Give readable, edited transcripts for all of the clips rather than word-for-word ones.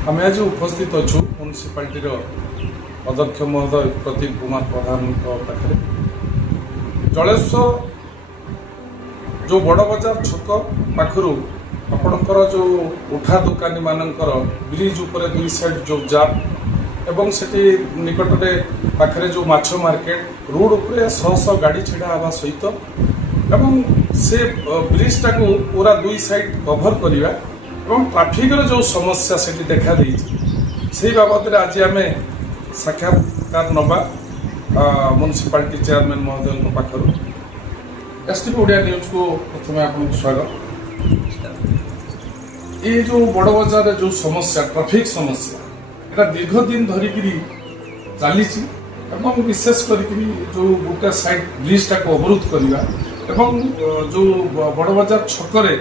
आम आज उपस्थित अच्छु म्यूनिशिपालिटी अध्यक्ष महोदय प्रदीप कुमार प्रधान पाखे जलेश्वर जो बड़ बजार छक पाखर आपणकर जो उठा दुकानी मानकर ब्रिज उपर दुई साइड जो जाम एवं से निकट में पाखे जो माछ मार्केट रोड उपर शह शह गाड़ी छिड़ा हवा सहित एवं से ब्रिज टाक पूरा दुई साइड कभर करवा एवं ट्राफिक जो समस्या से देखा से बाबद आज आम साक्षात्कार नवा म्यूनिशिपालिटी चेयरमैन महोदय पाखर एसटीपी ओडिया न्यूज को प्रथम आपको स्वागत। ये जो बड़ बजार जो समस्या ट्राफिक समस्या यहाँ दीर्घ दिन धरिक चली विशेष कर जो गोटे साइड ब्रिज टाक अवरोध करवा एवं जो बड़ बजार छकरे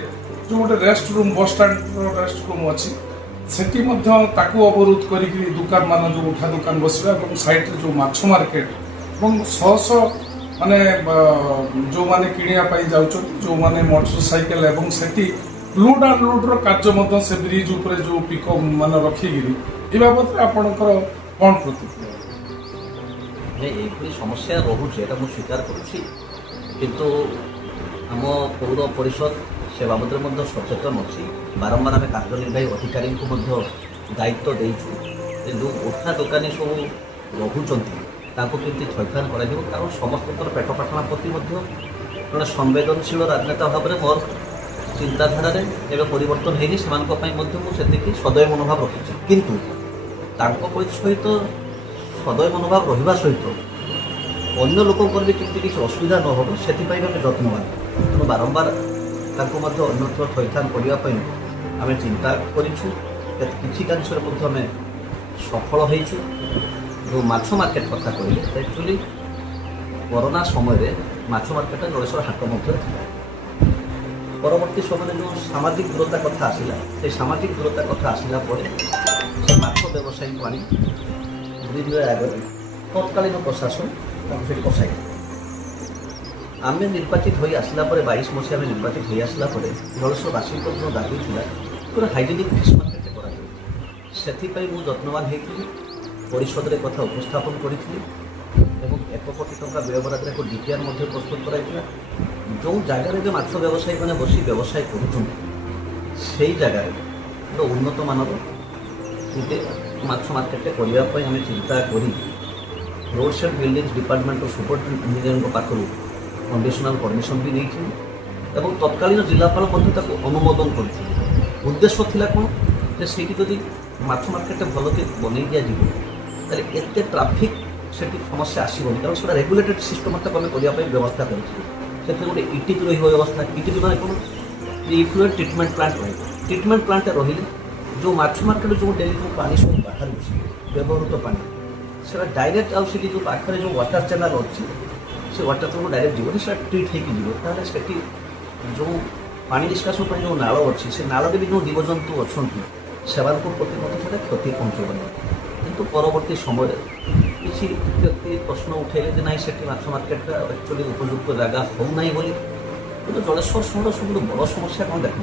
जो गोटे रेस्ट रूम बस स्टाण्ड रेस्ट रूम अच्छी सेठी अवरोध कर दुकान मान जो उठा दुकान बसवा साइड जो माछ मार्केट और शह शह माने जो माने किणिया जाऊँ जो माने मोटरसाइकेल एवं सेठी लोड अनलोड कार्य से ब्रिज उपर जो पिकअप मान रखिकी ए बाबद आपणकर कौन प्रतिक्रिया? ये समस्या रोचे मुझे स्वीकार करुँच आम पौर परिषद से बाबद में सचेतन अच्छी बारंबार आम कार्यनिर्वाही अधिकारी को दायित्व देचु जो उठा दुकानी सब रखुंट केमती थैथान कर कारण समस्त पेट पाटना प्रति जड़े संवेदनशील राजनेता भाव में मोर चिंताधारा एवं परिवर्तन होनी से सदैव मनोभाव रखी किंतु सहित सदैव मनोभाव रहा सहित अन्य लोक भी किसी किसी असुविधा न हो से जत्नवान तेणु बारंबार अन्यत्र थैथान करने आम चिंता करूँ किसी कांश आम सफल होइछु। जो माछ मार्केट कथा कहले एक्चुअली कोरोना समय माछ मार्केट जलेश्वर हाट मध्य था परवर्ती समय जो सामाजिक दूरता कथा आसला से सामाजिक दूरता कथा आसला से माछ व्यवसायी को आनी ब्रिज आगे तत्कालीन प्रशासन कसाई आम निर्वाचित हो आसला 22 मसीहा निर्वाचित हो आसला जलेश्वरवासी जो दाबी था पूरा हाइजेनिक फिश मार्केट कर जत्नवान होती परिषद रे कथा उपस्थापन करी 1 कोटी टंका व्यवहार एक डीपीआर प्रस्तुत कराइला जो जगार जो माछ व्यवसायी मैंने बसी व्यवसाय कर जगार तो उन्नत मानव गोटे माछ मार्केट करने आम चिंता करी road side building department super engineer पाखु कंडीशनल परमिशन भी नहीं तत्कालीन जिलापाल अनुमोदन कर उद्देश्य थी कौन से माछ मार्केट भल के बन दिज्व एत ट्राफिक से समस्या आसबनी कारण से रेगुलेटेड सिस्टम आम करने व्यवस्था कर गोटे इटी व्यवस्था इटी मैंने कौन effluent treatment plant treatment plant रही जो माछ मार्केट जो डेली जो पानी सब बाहर व्यवहृत पानी से डायरेक्ट आउ जो पाखे जो वाटर चैनल अच्छी से वाटर चैनल डायरेक्ट जीवन से ट्रिट होगी से जो पानी निष्कासन जो नाल अच्छी से नाल भी जो जीवजंतु अच्छा से प्रति क्षति पहुँचबनी किंतु परवर्ती समय किसी व्यक्ति प्रश्न उठेले कि ना से माछ मार्केट एक्चुअली उपयुक्त जगह होना बोली कि जलेश्वर सहर सब बड़ समस्या कौन देख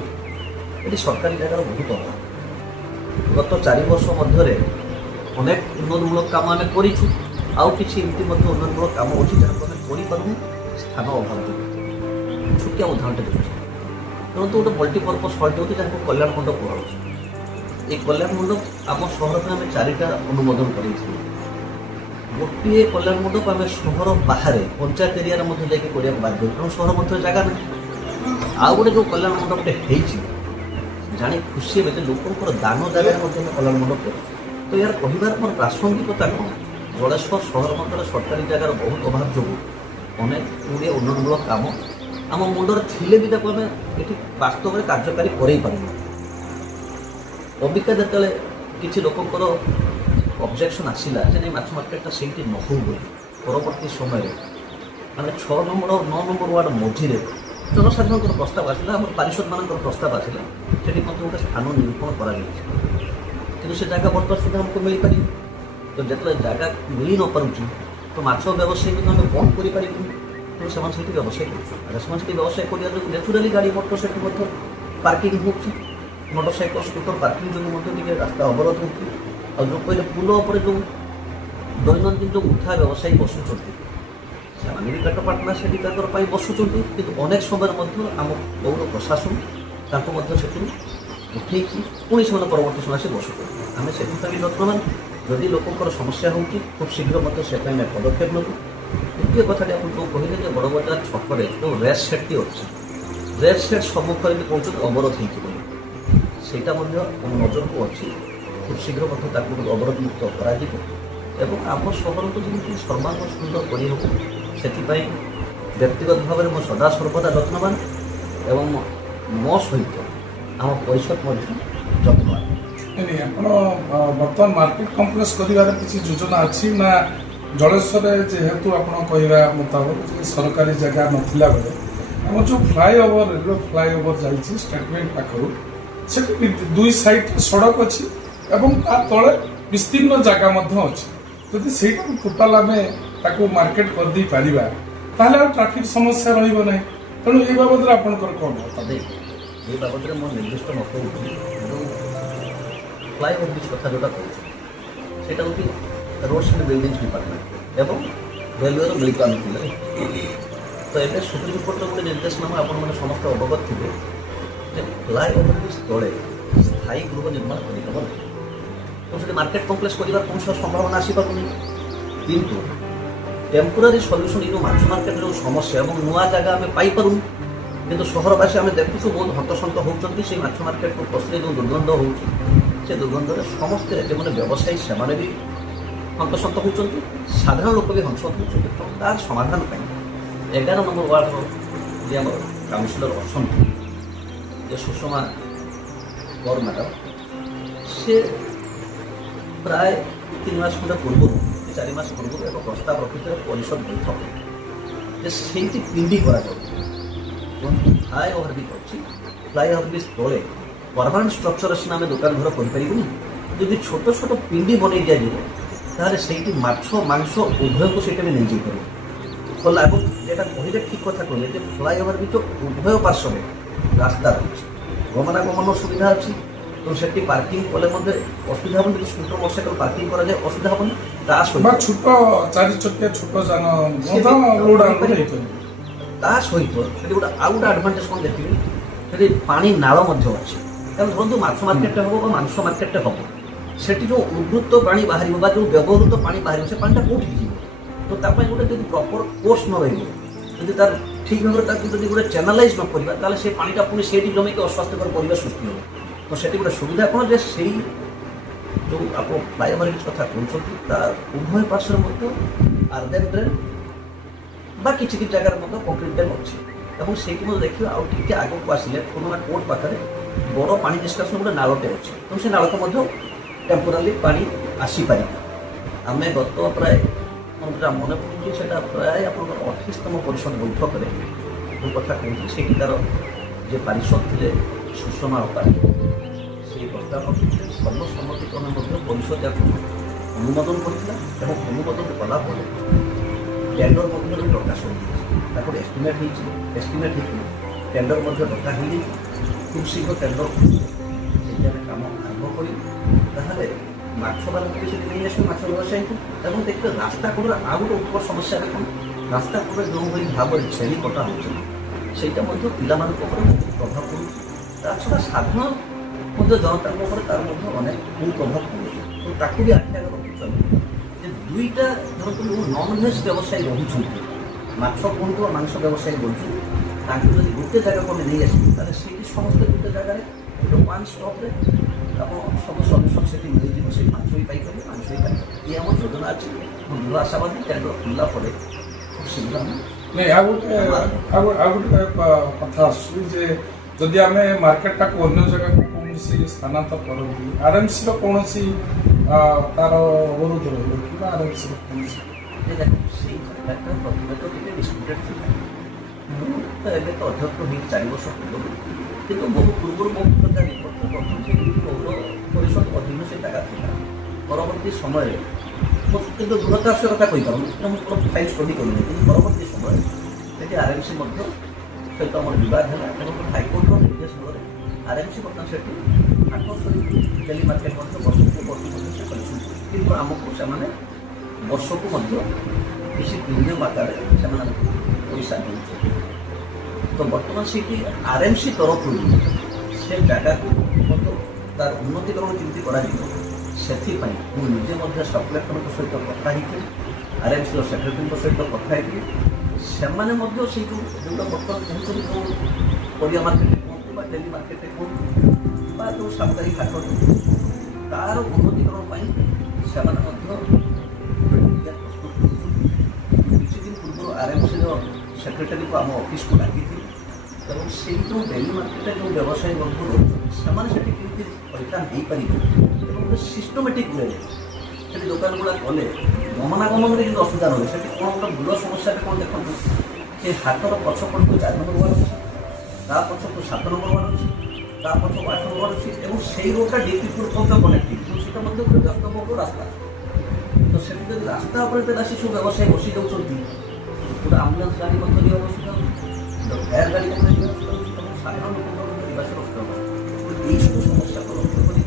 ये सरकारी जगार बहुत अभाव गत 4 वर्ष मध्य अनेक उन्नतमूलक काम आम करूँ आउ कि उन्नतमूलक काम अच्छी जहाँ करें स्थान अभाव छुटिया उदाहरण देखुँ तेणु तो गोटे मल्टीपर्पज हल्ट होती जहाँ कल्याण मंडप कहुँ ये कल्याण मंडप आम सहर में आम 4टा अनुमोदन कर गोटे कल्याण मंडप आम सहर बाहर पंचायत एरिया जाकर बाध्य कारण सहर मध्य जगह ना आउ गोटे जो कल्याण मंडपटे जानी खुशी हे लोक दान जगह कल्याण मंडप तो यार कहबार मोर प्रासंगिकता कौन जलेश्वर सहर मध्य सरकारी जगार बहुत अभाव जो अनेक गुड़े उन्नतमूलक काम आम मुंडर थिले भी आम ये वास्तव में कार्यकारी कर अबिका जो किसी लोकर ऑब्जेक्शन आसला जे माछ मार्केटा से न हो परवर्ती समय माने 6 नंबर और 9 नंबर वार्ड मझे जनसाधारण प्रस्ताव आसला पारिषद मान प्रस्ताव आसला से गोटे स्थान निरूपण कर से जगह बर्तमान सुधा हमको मिल पार तो जो जगह मिल न पार्टी तो माछ व्यवसायी को आम बंद कर तो से व्यवसाय कर व्यवसाय कर नेचुराली गाड़ी मोटर से पार्किंग हो ମୋଟରସାଇକେଲ ସ୍କୁଟର ପାର୍କିଂ ଯୋଗୁଁ ମଧ୍ୟ ଟିକେ ରାସ୍ତା ଅବରୋଧ ହେଉଛି। ଆଉ ଯେଉଁ କହିଲେ ପୁଲ ଉପରେ ଯେଉଁ ଦୈନନ୍ଦିନ ଯେଉଁ ଉଠା ବ୍ୟବସାୟୀ ବସୁଛନ୍ତି ସେମାନେ ବି ପେଟ ପାଟଣା ସେଠି ତାଙ୍କର ପାଇଁ ବସୁଛନ୍ତି, କିନ୍ତୁ ଅନେକ ସମୟରେ ମଧ୍ୟ ଆମ ପୌର ପ୍ରଶାସନ ତାଙ୍କୁ ମଧ୍ୟ ସେଥିରୁ ଉଠେଇକି ପୁଣି ସେମାନେ ପରବର୍ତ୍ତୀ ସମୟ ଆସି ବସୁଛନ୍ତି। ଆମେ ସେଥିପାଇଁ ଯତ୍ନବାନ। ଯଦି ଲୋକଙ୍କର ସମସ୍ୟା ହେଉଛି ଖୁବ୍ ଶୀଘ୍ର ମଧ୍ୟ ସେ ପାଇଁ ଆମେ ପଦକ୍ଷେପ ନେବୁ। ଦ୍ୱିତୀୟ କଥାଟି ଆପଣ ଯେଉଁ କହିଲେ ଯେ ବଡ଼ବଜାର ଛକରେ ଯେଉଁ ରେସ୍ ସେଟ୍ଟି ଅଛି, ରେସ୍ ସେଟ୍ ସମ୍ମୁଖରେ ବି କହୁଛନ୍ତି ଅବରୋଧ ହେଇଛି ବୋଲି, ସେଇଟା ମଧ୍ୟ ଆମ ନଜରକୁ ଅଛି। ଖୁବ୍ ଶୀଘ୍ର ମଧ୍ୟ ତାକୁ ଅବରୋଧ ମୁକ୍ତ କରାଯିବ ଏବଂ ଆମ ସହରକୁ ଯେମିତି ସର୍ବାଙ୍ଗ ସୁନ୍ଦର କରିହେବ ସେଥିପାଇଁ ବ୍ୟକ୍ତିଗତ ଭାବରେ ମୁଁ ସଦାସର୍ବଦା ଯତ୍ନବାନ ଏବଂ ମୋ ସହିତ ଆମ ପରିଷଦ ମଧ୍ୟ ଯତ୍ନବାନ। ନାଇଁ ଆପଣ ବର୍ତ୍ତମାନ ମାର୍କେଟ କମ୍ପ୍ଲେକ୍ସ କରିବାର କିଛି ଯୋଜନା ଅଛି ନା? ଜଳେଶ୍ୱରରେ ଯେହେତୁ ଆପଣ କହିବା ମୁତାବକ ଯେ ସରକାରୀ ଜାଗା ନଥିଲା ବେଳେ ଆମର ଯେଉଁ ଫ୍ଲାଏଓଭର ରେଲୱେ ଫ୍ଲାଏଓଭର ଯାଇଛି ଷ୍ଟେଟ୍ ବ୍ୟାଙ୍କ ପାଖରୁ, ସେଠି ଦୁଇ ସାଇଡ୍ରେ ସଡ଼କ ଅଛି ଏବଂ ତା ତଳେ ବିସ୍ତୀର୍ଣ୍ଣ ଜାଗା ମଧ୍ୟ ଅଛି। ଯଦି ସେଇଟାକୁ ଟୋଟାଲ ଆମେ ତାକୁ ମାର୍କେଟ କରିଦେଇ ପାରିବା ତାହେଲେ ଆଉ ଟ୍ରାଫିକ ସମସ୍ୟା ରହିବ ନାହିଁ। ତେଣୁ এই ବାବଦରେ ଆପଣଙ୍କର କ'ଣ ମତ? এই ବାବଦରେ ମୁଁ ନିର୍ଦ୍ଦିଷ୍ଟ ନ କହୁଛି, ଯେଉଁ ଫ୍ଲାଏଓଭର ବ୍ରିଜ୍ କଥା ଯେଉଁଟା କହୁଛି ସେଇଟା ହେଉଛି ରୋଡ୍ସ ଆଣ୍ଡ ବିଲ୍ଡିଂସ୍ ଡିପାର୍ଟମେଣ୍ଟ ଏବଂ ରେଲୱେର ମିଳିତ ଆନୁକୂଲ୍ୟରେ। ତ ଏବେ ସୁପ୍ରିମକୋର୍ଟର ଗୋଟେ ନିର୍ଦ୍ଦେଶନାମା ଆପଣମାନେ ସମସ୍ତେ ଅବଗତ ଥିବେ ଯେ ଫ୍ଲାଏଓଭର ବ୍ରିଜ୍ ତଳେ ସ୍ଥାୟୀ ଗୃହ ନିର୍ମାଣ କରିହେବ ନାହିଁ। ତ ସେଠି ମାର୍କେଟ କମ୍ପ୍ଲେକ୍ସ କରିବାର କୌଣସି ସମ୍ଭାବନା ଆସିପାରୁନି, କିନ୍ତୁ টেম্পোরারি সଲ୍ୟୁସନ୍ এই ଯେଉଁ ମାଛ ମାର୍କେଟର ଯେଉଁ ସମସ୍ୟା ଏବଂ ନୂଆ ଜାଗା ଆମେ ପାଇପାରୁନୁ, କିନ୍ତୁ ସହରବାସୀ ଆମେ ଦେଖୁଛୁ ବହୁତ ହନ୍ତସନ୍ତ ହେଉଛନ୍ତି। ସେଇ ମାଛ ମାର୍କେଟକୁ ପଶିଲେ ଯେଉଁ ଦୁର୍ଗନ୍ଧ ହେଉଛି ସେ ଦୁର୍ଗନ୍ଧରେ ସମସ୍ତେ ଯେଉଁମାନେ ବ୍ୟବସାୟୀ ସେମାନେ ବି ହନ୍ତସନ୍ତ ହେଉଛନ୍ତି, ସାଧାରଣ ଲୋକ ବି ହନ୍ତସନ୍ତ ହେଉଛନ୍ତି। ତ ତାର ସମାଧାନ ପାଇଁ 11 নম্বর ওয়ার্ଡ଼ର ଯେ ଆମର କାଉନସିଲର ଅଛନ୍ତି ଯେ ସୁଷମା କର ମ୍ୟାଡ଼ାମ୍, ସେ ପ୍ରାୟ 3 ମାସ ଖଣ୍ଡେ ପୂର୍ବରୁ 4 ମାସ ପୂର୍ବରୁ ଏକ ପ୍ରସ୍ତାବ ରଖିଥିଲେ ପରିଷଦ ବୈଠକ ଯେ ସେଇଠି ପିଣ୍ଡି କରାଯାଉ। ଫ୍ଲାଏଓଭର ବ୍ରିଜ୍ ଅଛି, ଫ୍ଲାଏଓଭର ବ୍ରିଜ୍ ତଳେ ପରମାନେଣ୍ଟ ଷ୍ଟ୍ରକ୍ଚର ସିନା ଆମେ ଦୋକାନ ଘର କରିପାରିବୁନି, ଯଦି ଛୋଟ ଛୋଟ ପିଣ୍ଡି ବନେଇ ଦିଆଯିବ ତାହେଲେ ସେଇଠି ମାଛ ମାଂସ ଉଭୟକୁ ସେଇଟା ବି ନେଇଯାଇପାରିବ ଖୋଲା। ଏବଂ ଯେଟା କହିଲେ ଠିକ୍ କଥା କହିଲେ ଯେ ଫ୍ଲାଏଓଭର ବ୍ରିଜ୍ ଉଭୟ ପାର୍ଶ୍ୱରେ ରାସ୍ତା ରହିଛି, ଗମନାଗମନ ସୁବିଧା ଅଛି। তো সেটি পার্কিং কলে মধ্যে অসুবিধা হবনি, যদি স্কুটার মোটরসাইকেল পার্কিং করা যায় অসুবিধা হবনি। তা বা ছোট চারি চকিয়া ছোট যান রোড ତା ସହିତ ସେଠି ଗୋଟେ ଆଉ ଗୋଟେ ଆଡଭାଣ୍ଟେଜ କ'ଣ ଦେଖିବେ, ସେଠି ପାଣି ନାଳ ମଧ୍ୟ ଅଛି। କାରଣ ଧରନ୍ତୁ ମାଛ ମାର୍କେଟଟେ ହେବ ବା ମାଂସ ମାର୍କେଟଟେ ହେବ, ସେଠି ଯେଉଁ ଉଦ୍ଭୁତ ପାଣି ବାହାରିବ ବା ଯେଉଁ ବ୍ୟବହୃତ ପାଣି ବାହାରିବ ସେ ପାଣିଟା କେଉଁଠିକି ଯିବ? ତ ତା ପାଇଁ ଗୋଟେ ଯଦି ପ୍ରପର କୋର୍ସ ନ ରହିବ, ଯଦି ତାର ଠିକ୍ ଭାବରେ ତାକୁ ଯଦି ଗୋଟେ ଚ୍ୟାନେଲାଇଜ ନ କରିବା ତାହେଲେ ସେ ପାଣିଟା ପୁଣି ସେଇଠି ଜମିକି ଅସ୍ୱାସ୍ଥ୍ୟକର ପରିବେଶ ସୃଷ୍ଟି ହେବ। ତ ସେଠି ଗୋଟେ ସୁବିଧା କ'ଣ ଯେ ସେଇ ଯେଉଁ ଆପଣ ଫ୍ଲାଏଓଭର ବ୍ରିଜ୍ କଥା କହୁଛନ୍ତି ତାର ଉଭୟ ପାର୍ଶ୍ୱରେ ମଧ୍ୟ ଆର୍ଦେନ୍ ଡ୍ରେନ୍ বা କିଛି କିଛି ଜାଗାରେ ମଧ୍ୟ କଂକ୍ରିଟ୍ ଡ୍ୟାମ୍ ଅଛି। ଏବଂ ସେଇଠି ମଧ୍ୟ ଦେଖିବା ଆଉ ଟିକେ ଆଗକୁ ଆସିଲେ ପୁରୁଣା କୋର୍ଟ ପାଖରେ ବଡ଼ ପାଣି ନିଷ୍କାସନ ଗୋଟେ ନାଳଟେ ଅଛି। ତେଣୁ ସେ ନାଳକୁ ମଧ୍ୟ ଟେମ୍ପୋରାଲି ପାଣି ଆସିପାରିବ। ଆମେ ଗତ ପ୍ରାୟ ଯେଉଁଟା ମନେ ପଡ଼ୁଛି ସେଇଟା ପ୍ରାୟ ଆପଣଙ୍କର 28ତମ ପରିଷଦ ବୈଠକରେ ଯେଉଁ କଥା କହୁଛି ସେଇଠି ତାର ଯେ ପାରିଷଦ ଥିଲେ ସୁଷମା ଅପାରୀ, সেই প্রস্তাব রଖିଥିଲେ সর্বসম্মতিক্রমে ମଧ୍ୟ ପରିଷଦ ଏହାକୁ ଅନୁମୋଦନ କରିଥିଲା ଏବଂ ଅନୁମୋଦନ କଲା ପରେ ଟେଣ୍ଡର ମଧ୍ୟ ପ୍ରକାଶ ହୋଇଯାଇଛି। ତାକୁ ଗୋଟେ ଏଷ୍ଟିମେଟ୍ ହେଇଛି, ଏଷ୍ଟିମେଟ୍ ହେଇକି ଟେଣ୍ଡର ମଧ୍ୟ ଡକା ହେଇଯାଇଛି। ଖୁବ୍ ଶୀଘ୍ର ଟେଣ୍ଡର ସେଇଠି ଆମେ କାମ ଆରମ୍ଭ କରିବୁ। ତାହେଲେ ମାଛବାଲାଙ୍କୁ ବି ସେଠି ନେଇ ଆସିବୁ, ମାଛ ବ୍ୟବସାୟୀକୁ। ଏବଂ ଦେଖିବେ ରାସ୍ତା କଡ଼ରେ ଆଉ ଗୋଟେ ଉପର ସମସ୍ୟା ଦେଖ, ରାସ୍ତା କଡ଼ରେ ଯେଉଁଭଳି ଭାବରେ ଛେଳି କଟା ହେଉଛି ସେଇଟା ମଧ୍ୟ ପିଲାମାନଙ୍କ ଉପରେ ପ୍ରଭାବ ପଡ଼ୁଛି। ତା ଛଡ଼ା ସାଧାରଣ ମଧ୍ୟ ଜନତାଙ୍କ ଉପରେ ତାର ମଧ୍ୟ ଅନେକ କୁପ୍ରଭାବ ପଡ଼ୁଛି। ତ ତାକୁ ବି ଆଖି ଆଗରେ ରଖୁଛନ୍ତି ଯେ ଦୁଇଟା ଧରନ୍ତୁ ନନ୍ଭେଜ୍ ବ୍ୟବସାୟୀ ରହୁଛନ୍ତି, ମାଛ କୁହନ୍ତୁ ବା ମାଂସ ବ୍ୟବସାୟୀ ରହୁଛନ୍ତି, ତାଙ୍କୁ ଯଦି ଗୋଟେ ଜାଗାକୁ ଆମେ ନେଇ ଆସିବୁ ତାହେଲେ ସେଇଠି ସମସ୍ତେ ଗୋଟେ ଜାଗାରେ ଗୋଟେ ୱାନ୍ ଷ୍ଟପ୍ରେ ଆପଣ ସବୁ ସଲ୍ୟୁସନ୍ ସେଠି ମିଳିଯିବ। ସେଇ ମାଛ ବି ପାଇପାରିବେ, ମାଂସ ବି ପାଇପାରିବେ। ଇଏ ଆମର ଯୋଜନା ଅଛି। ମୁଁ ଦୃଢ଼ ଆଶାବାଦୀ ଟେଣ୍ଡର ଖୋଲିଲା ପରେ ଖୁବ୍ ଶୀଘ୍ର ଆମେ ନାଇଁ ଆଉ ଗୋଟେ କଥା ଆସୁଛି ଯେ ଯଦି ଆମେ ମାର୍କେଟଟାକୁ ଅନ୍ୟ ଜାଗାକୁ କୌଣସି ସ୍ଥାନାନ୍ତର କରନ୍ତି, ଆର୍ଏମ୍ସିର କୌଣସି ତାର ଅବରୋଧ ରହିବ କିମ୍ବା ଆର୍ଏମ୍ସିର କୌଣସି ଦେଖନ୍ତୁ ସେଇ ଜାଗାଟା ପ୍ରଥମେ ତ ଟିକେ ଡିସ୍ପ୍ୟୁଟେଡ୍ ଥିଲା। ମୁଁ ତ ଏବେ ତ ଅଧ୍ୟକ୍ଷ ହେଇ 4 ବର୍ଷ ପୂର୍ବରୁ, କିନ୍ତୁ ବହୁ ପୂର୍ବରୁ ମୋ କଥା ରିପୋର୍ଟ ପ୍ରଥମେ ପୌର ପରିଷଦ ଅଧୀନ ସେ ଜାଗା ଥିଲା। ପରବର୍ତ୍ତୀ ସମୟରେ ମୁଁ କିନ୍ତୁ ଦୂରତାର କଥା କହିପାରୁନି, ମୁଁ ପୁରା ଫାଇଲ୍ ଷ୍ଟଡି କରୁନି, କିନ୍ତୁ ପରବର୍ତ୍ତୀ ସମୟରେ ସେଠି ଆର୍ଏମ୍ସି ମଧ୍ୟ ସହିତ ଆମର ବିବାଦ ହେଲା ଏବଂ ହାଇକୋର୍ଟର ନିର୍ଦ୍ଦେଶ ଫଳରେ ଆରଏମ୍ସି ବର୍ତ୍ତମାନ ସେଠି ହାଟ ସହିତ ଡେଲି ମାର୍କେଟ ମଧ୍ୟ ବର୍ଷକୁ ମଧ୍ୟ ସେ କରିଛନ୍ତି, କିନ୍ତୁ ଆମକୁ ସେମାନେ ବର୍ଷକୁ ମଧ୍ୟ କିଛି ପ୍ରିମିୟମ୍ ଆକାରରେ ସେମାନେ ପଇସା ଦେଉଛନ୍ତି। ତ ବର୍ତ୍ତମାନ ସେଇଠି ଆରଏମ୍ସି ତରଫରୁ ସେ ଜାଗାକୁ ମଧ୍ୟ ତାର ଉନ୍ନତିକରଣ କେମିତି କରାଯିବ ସେଥିପାଇଁ ମୁଁ ନିଜେ ମଧ୍ୟ ସବ୍ କଲେକ୍ଟରଙ୍କ ସହିତ କଥା ହେଇଥିଲି, ଆରଏମ୍ସିର ସେକ୍ରେଟାରୀଙ୍କ ସହିତ କଥା ହେଇଥିଲି। ସେମାନେ ମଧ୍ୟ ସେଇ ଯେଉଁଟା ବର୍ତ୍ତମାନ କହୁଛନ୍ତି ଯେଉଁ ପରିବା ମାର୍କେଟରେ କୁହନ୍ତୁ ବା ଡେଲି ମାର୍କେଟରେ କୁହନ୍ତୁ ବା ଯେଉଁ ସାପ୍ତାହିକ ହାଟ ତାର ଉନ୍ନତିକରଣ ପାଇଁ ସେମାନେ ମଧ୍ୟ ପ୍ରସ୍ତୁତ କରୁଛନ୍ତି। କିଛି ଦିନ ପୂର୍ବରୁ ଆରଏମ୍ସିର ସେକ୍ରେଟାରୀକୁ ଆମ ଅଫିସକୁ ଡାକିଥିଲି ଏବଂ ସେଇ ଯେଉଁ ଡେଲି ମାର୍କେଟରେ ଯେଉଁ ବ୍ୟବସାୟୀ ବନ୍ଧୁ ରହୁଛନ୍ତି ସେମାନେ ସେଠି କେମିତି ପଇସା ଦେଇପାରିବେ ଏବଂ ଗୋଟେ ସିଷ୍ଟମେଟିକ୍ ୱେରେ ସେଠି ଦୋକାନ ଗୁଡ଼ା କଲେ ଗମନାଗମନରେ କିନ୍ତୁ ଅସୁବିଧା ରହୁଛି। ସେଠି କ'ଣ ଗୋଟେ ମୂଳ ସମସ୍ୟାଟା କ'ଣ ଦେଖନ୍ତୁ, ସେ ହାଟର ପଛ ପଟକୁ 4 ନମ୍ବର ୱାର୍ଡ଼ ଅଛି, ତା ପଛକୁ 7 ନମ୍ବର ୱାର୍ଡ଼ ଅଛି, ତା ପଛକୁ 8 ନମ୍ବର ୱାର୍ଡ଼ ଅଛି ଏବଂ ସେଇ ରୋଡ଼ଟା ଡିପିପୁର ସହିତ କନେକ୍ଟିଂ, ସେଇଟା ମଧ୍ୟ ଗୋଟେ ବ୍ୟସ୍ତବହୁଳ ରାସ୍ତା। ତ ସେଠି ଯଦି ରାସ୍ତା ଉପରେ ଯଦି ଆସି ସବୁ ବ୍ୟବସାୟୀ ବସି ଯାଉଛନ୍ତି, ଗୋଟେ ଆମ୍ବୁଲାନ୍ସ ଗାଡ଼ି ମଧ୍ୟ ଯିବା ଅସୁବିଧା ହେଉଛି, ଫାୟାର ଗାଡ଼ି ମଧ୍ୟ ଯିବା ଅସୁବିଧା ହେଉଛି ଏବଂ ସାଧାରଣ ଲୋକଙ୍କର ଯିବାସରେ ଅସୁବିଧା ହେଉଛି। ଏଇସବୁ ସମସ୍ୟାକୁ ଲକ୍ଷ୍ୟ କରି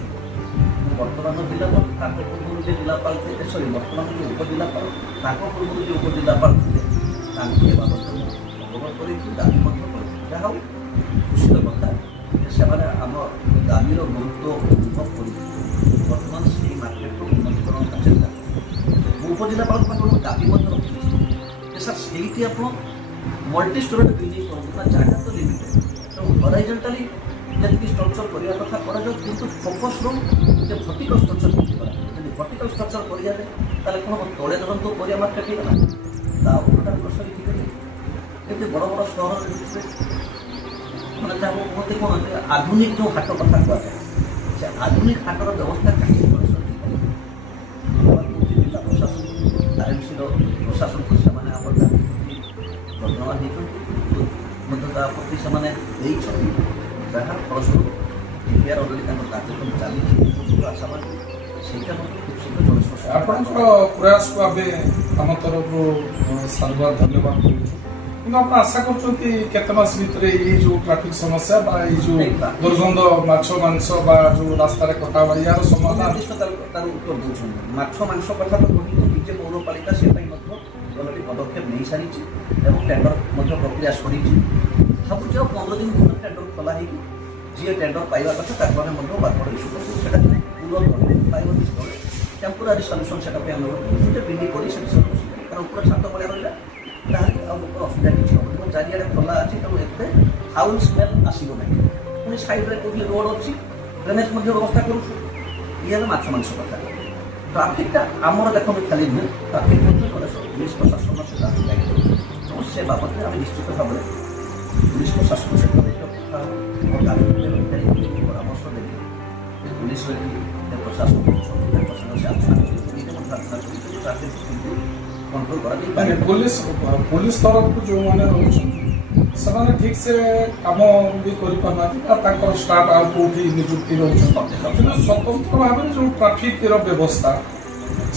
ମୁଁ ବର୍ତ୍ତମାନ ଜିଲ୍ଲାପାଳ ତାଙ୍କ ପୂର୍ବରୁ ଯେ ଜିଲ୍ଲାପାଳ ଥିଲେ, ବର୍ତ୍ତମାନ ଯେଉଁ ଉପଜିଲ୍ଲାପାଳ ତାଙ୍କ ପୂର୍ବରୁ ଯେ ଉପଜିଲ୍ଲାପାଳ ଥିଲେ ତାଙ୍କୁ ଏ ବାବଦରେ ମୁଁ ଅବଗତ କରିଛି, ଦାବି ମଧ୍ୟ କରିଛି। ଯାହା ହଉ ଖୁସିର କଥା ଯେ ସେମାନେ ଆମ ଦାବିର ଗୁରୁତ୍ୱ ଅନୁଭବ କରିଛି, ବର୍ତ୍ତମାନ ସେଇ ମାର୍କେଟର ଉନ୍ନତିକରଣ ପାଇଁ ଚେଷ୍ଟା କରୁଛି। ମୁଁ ଉପଜିଲ୍ଲାପାଳଙ୍କ ପାଖରେ ଦାବି ମଧ୍ୟ ରଖିଛି ଯେ ସାର୍ ସେଇଠି ଆପଣ ମଲ୍ଟି ଷ୍ଟୋରେଜ୍ ବିଲ୍ଡିଂ କରନ୍ତୁ, ତା ଜାଗା ତ ଲିମିଟେଡ୍, ତେଣୁ ହରାଇଜେଣ୍ଟାଲି ଯେତିକି ଷ୍ଟ୍ରକ୍ଚର କରିବା କଥା କରାଯାଉ, କିନ୍ତୁ ଫୋକସ୍ରୁ ଯେ ଭର୍ଟିକାଲ ଷ୍ଟ୍ରକ୍ଚର କେମିତି କରାଯାଉ। ଯଦି ଭର୍ଟିକାଲ ଷ୍ଟ୍ରକ୍ଚର କରିଯାଏ ତାହେଲେ କ'ଣ ତଳେ ଧରନ୍ତୁ ପରିବା ମାର୍କେଟ ହେଇଗଲା, ତା ଉପରଟା ଗ୍ରୋସରୀ ଠିକ୍ ଏମିତି ବଡ଼ ବଡ଼ ସହରରେ ଦେଖିବେ ମାନେ ତାକୁ କୁହନ୍ତି କ'ଣ ଯେ ଆଧୁନିକ ଯେଉଁ ହାଟ କଥା କୁହାଯାଏ, ସେ ଆଧୁନିକ ହାଟର ବ୍ୟବସ୍ଥା କାହିଁକି ଜିଲ୍ଲା ପ୍ରଶାସନ ଆରଏମ୍ସିର ପ୍ରଶାସନକୁ ସେମାନେ ଆମର ଧନ୍ୟବାଦ ଦେଇଛନ୍ତି ମଧ୍ୟ ତା ପ୍ରତି ସେମାନେ ଦେଇଛନ୍ତି, ଯାହା ଫଳସ୍ୱରୂପ ଇଣ୍ଡିଆର ଅଲରେଡ଼ି ତାଙ୍କର କାର୍ଯ୍ୟକ୍ରମ ଚାଲିଛି। ଆଶାବାଦୀ ସେଇଟା ମଧ୍ୟ ଖୁବ୍ ଶୀଘ୍ର ଜଳସ୍ପର୍ଶ। ଆପଣଙ୍କର ପ୍ରୟାସକୁ ଆମେ ଆମ ତରଫରୁ ସାଧୁବାଦ ଧନ୍ୟବାଦ କରୁଛୁ, କିନ୍ତୁ ଆପଣ ଆଶା କରୁଛନ୍ତି କେତେ ମାସ ଭିତରେ ଏଇ ଯେଉଁ ଟ୍ରାଫିକ ସମସ୍ୟା ବା ଏଇ ଯେଉଁ ଦୁର୍ଗନ୍ଧ ମାଛ ମାଂସ ବା ଯେଉଁ ରାସ୍ତାରେ କଟା ବା ଏହାର ସମାଧାନ ନିର୍ଦ୍ଦିଷ୍ଟ ତାର ଉତ୍ତର ଦେଉଛନ୍ତି। ମାଛ ମାଂସ କଥା ତ କହିଲେ ନିଜେ ପୌରପାଳିକା ସେ ପାଇଁ ମଧ୍ୟ ଅଲରେଡ଼ି ପଦକ୍ଷେପ ନେଇସାରିଛି ଏବଂ ଟେଣ୍ଡର ମଧ୍ୟ ପ୍ରକ୍ରିୟା ସରିଛି। ଭାବୁଛି ଆଉ 15 ଦିନ ଭିତରେ ଟେଣ୍ଡର ଖୋଲା ହେଇକି ଯିଏ ଟେଣ୍ଡର ପାଇବା କଥା ତାକୁ ଆମେ ମଧ୍ୟ ବାରମ୍ବାର ଇସ୍ୟୁ କରୁଛୁ। ସେଟା ପୁର ପାଇବନି ସ୍ଥଳେ ଟେମ୍ପୋରାରୀ ସଲ୍ୟୁସନ୍ ସେଟା ପାଇଁ ଆମେ ଗୋଟେ ବିଲ୍ଡି କରି ସେଠି ସଲ୍ୟୁସନ୍, କାରଣ ଉପରେ ଛାତ ଭଳିଆ ରହିଲା ତାହେଲେ ଆଉ ଲୋକର ଅସୁବିଧା କିଛି ହେବ ଏବଂ ଚାରିଆଡ଼େ ଖୋଲା ଅଛି, ତେଣୁ ଏତେ ଫାଉଲ୍ ସ୍ମେଲ୍ ଆସିବ ନାହିଁ। ପୁଣି ସାଇଡ଼୍ରେ କେଉଁଠି ରୋଡ଼ ଅଛି, ଡ୍ରେନେଜ୍ ମଧ୍ୟ ବ୍ୟବସ୍ଥା କରୁଛୁ। ଇଏ ହେଲା ମାଛ ମାଂସ କଥା। ଟ୍ରାଫିକ୍ଟା ଆମର ଦେଖନ୍ତୁ ଖାଲି ନୁହେଁ, ଟ୍ରାଫିକ୍ ମଧ୍ୟ ପୁଲିସ୍ ପ୍ରଶାସନ ସହିତ ଆମେ ଲାଗିଛୁ ଏବଂ ସେ ବାବଦରେ ଆମେ ନିଶ୍ଚିତ ଭାବରେ ପୁଲିସ୍ ପ୍ରଶାସନ ସହିତ ପରାମର୍ଶ ଦେବି ଯେ ପୁଲିସ୍ ପ୍ରଶାସନ ତାଙ୍କ ସାଙ୍ଗରେ ସେ ଆଲୋଚନା ନିଜେ ମଧ୍ୟ ଆଲୋଚନା କରି ଟ୍ରାଫିକ୍ କେମିତି କଣ୍ଟ୍ରୋଲ କରାଯାଇପାରିବ। ପୁଲିସ୍ ତରଫରୁ ଯେଉଁମାନେ ରହୁଛନ୍ତି ସେମାନେ ଠିକ୍ ସେ କାମ ବି କରିପାରୁନାହାନ୍ତି ବା ତାଙ୍କର ଷ୍ଟାଫ୍ ଆଉ କେଉଁଠି ନିଯୁକ୍ତି ରହୁଛନ୍ତି, କିନ୍ତୁ ସ୍ୱତନ୍ତ୍ର ଭାବରେ ଯେଉଁ ଟ୍ରାଫିକ୍ର ବ୍ୟବସ୍ଥା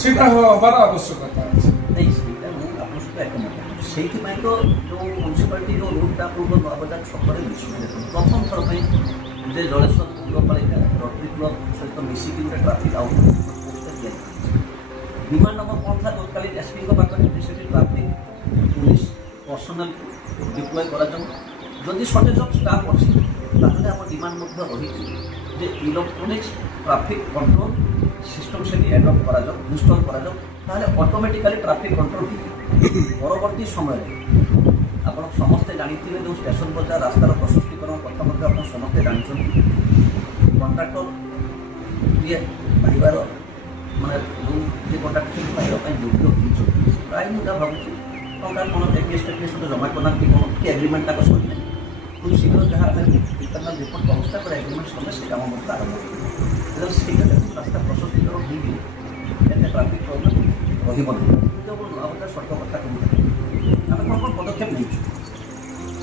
ସେଇଟା ହେବାର ଆବଶ୍ୟକତା ଅଛି। ନାଇଁ ସେଇଟା ମୁଁ ଆପଣଙ୍କ ସହିତ ଏକମତ। ସେଇଥିପାଇଁ ତ ଯେଉଁ ମ୍ୟୁନିସିପାଲିଟି ଯେଉଁ ରୁଟ୍ଟା ପୂର୍ବ ନୂଆବଜାର ଛକରେ ମିଶୁଛି, ପ୍ରଥମ ଥର ପାଇଁ ଯେ ଜଳେଶ୍ୱର ପୌରପାଳିକା ରୋଟରୀ କ୍ଲବ୍ ସହିତ ମିଶିକି ଗୋଟେ ଟ୍ରାଫିକ୍ ଆଉଟପୁଟ୍ ପୋଷ୍ଟଟା ତିଆରି କରିଛି। ଡିମାଣ୍ଡ ଆମର କ'ଣ ଥିଲା, ତତ୍କାଳୀନ ଏସ୍ପିଙ୍କ ପାଖରେ ସେଠି ଟ୍ରାଫିକ୍ ପୁଲିସ୍ ପର୍ସନାଲକୁ ଡିପ୍ଲୟ କରାଯାଉ। ଯଦି ସର୍ଟେଜ୍ ଅଫ୍ ଷ୍ଟାଫ୍ ଅଛି ତାହେଲେ ଆମ ଡିମାଣ୍ଡ ମଧ୍ୟ ରହିଛି ଯେ ଇଲେକ୍ଟ୍ରୋନିକ୍ସ ଟ୍ରାଫିକ୍ କଣ୍ଟ୍ରୋଲ୍ ସିଷ୍ଟମ୍ ସେଠି ଆଡପ୍ଟ କରାଯାଉ, ଇନଷ୍ଟଲ୍ କରାଯାଉ, ତାହେଲେ ଅଟୋମେଟିକାଲି ଟ୍ରାଫିକ୍ କଣ୍ଟ୍ରୋଲ୍ ହେଇଯିବ। ପରବର୍ତ୍ତୀ ସମୟରେ ଆପଣ ସମସ୍ତେ ଜାଣିଥିବେ ଯେଉଁ ଷ୍ଟେସନ ବଜାର ରାସ୍ତାର ପ୍ରଶସ୍ତୀକରଣ କଥା ମଧ୍ୟ ଆପଣ ସମସ୍ତେ ଜାଣିଛନ୍ତି। କଣ୍ଟ୍ରାକ୍ଟର ଇଏ ପାଇବାର ମାନେ ଯେଉଁ ଯେ କଣ୍ଟ୍ରାକ୍ଟର ପାଇବା ପାଇଁ ଯୋଗ୍ୟ ହେଇଛନ୍ତି ପ୍ରାୟ ମୁଁ ଯାହା ଭାବୁଛି ଟଙ୍କା କ'ଣ ଏଗେଷ୍ଟ ଜମା କରିନାହାନ୍ତି, କ'ଣ କି ଏଗ୍ରିମେଣ୍ଟ ତାଙ୍କ ସରିଲେ ଖୁବ୍ ଶୀଘ୍ର ଯାହା ଆମେ ଇଣ୍ଟରନାଲ୍ ରିପୋର୍ଟ ଅବସ୍ଥା ପରେ ଏଗ୍ରିମେଣ୍ଟ ସରିଲେ ସେ କାମ ମଧ୍ୟ ଆରମ୍ଭ କରିବ। ତେଣୁ ସେଇଟା ରାସ୍ତା ପ୍ରଶସ୍ତୀକରଣ ହେଇକି ଏତେ ଟ୍ରାଫିକ୍ ପ୍ରୋବ୍ଲେମ୍ ରହିବ ନାହିଁ। ଯେଉଁ ନୂଆବଜାର ସଡ଼କ କଥା କହୁଛନ୍ତି ଆମେ କ'ଣ କ'ଣ ପଦକ୍ଷେପ ନେଇଛୁ।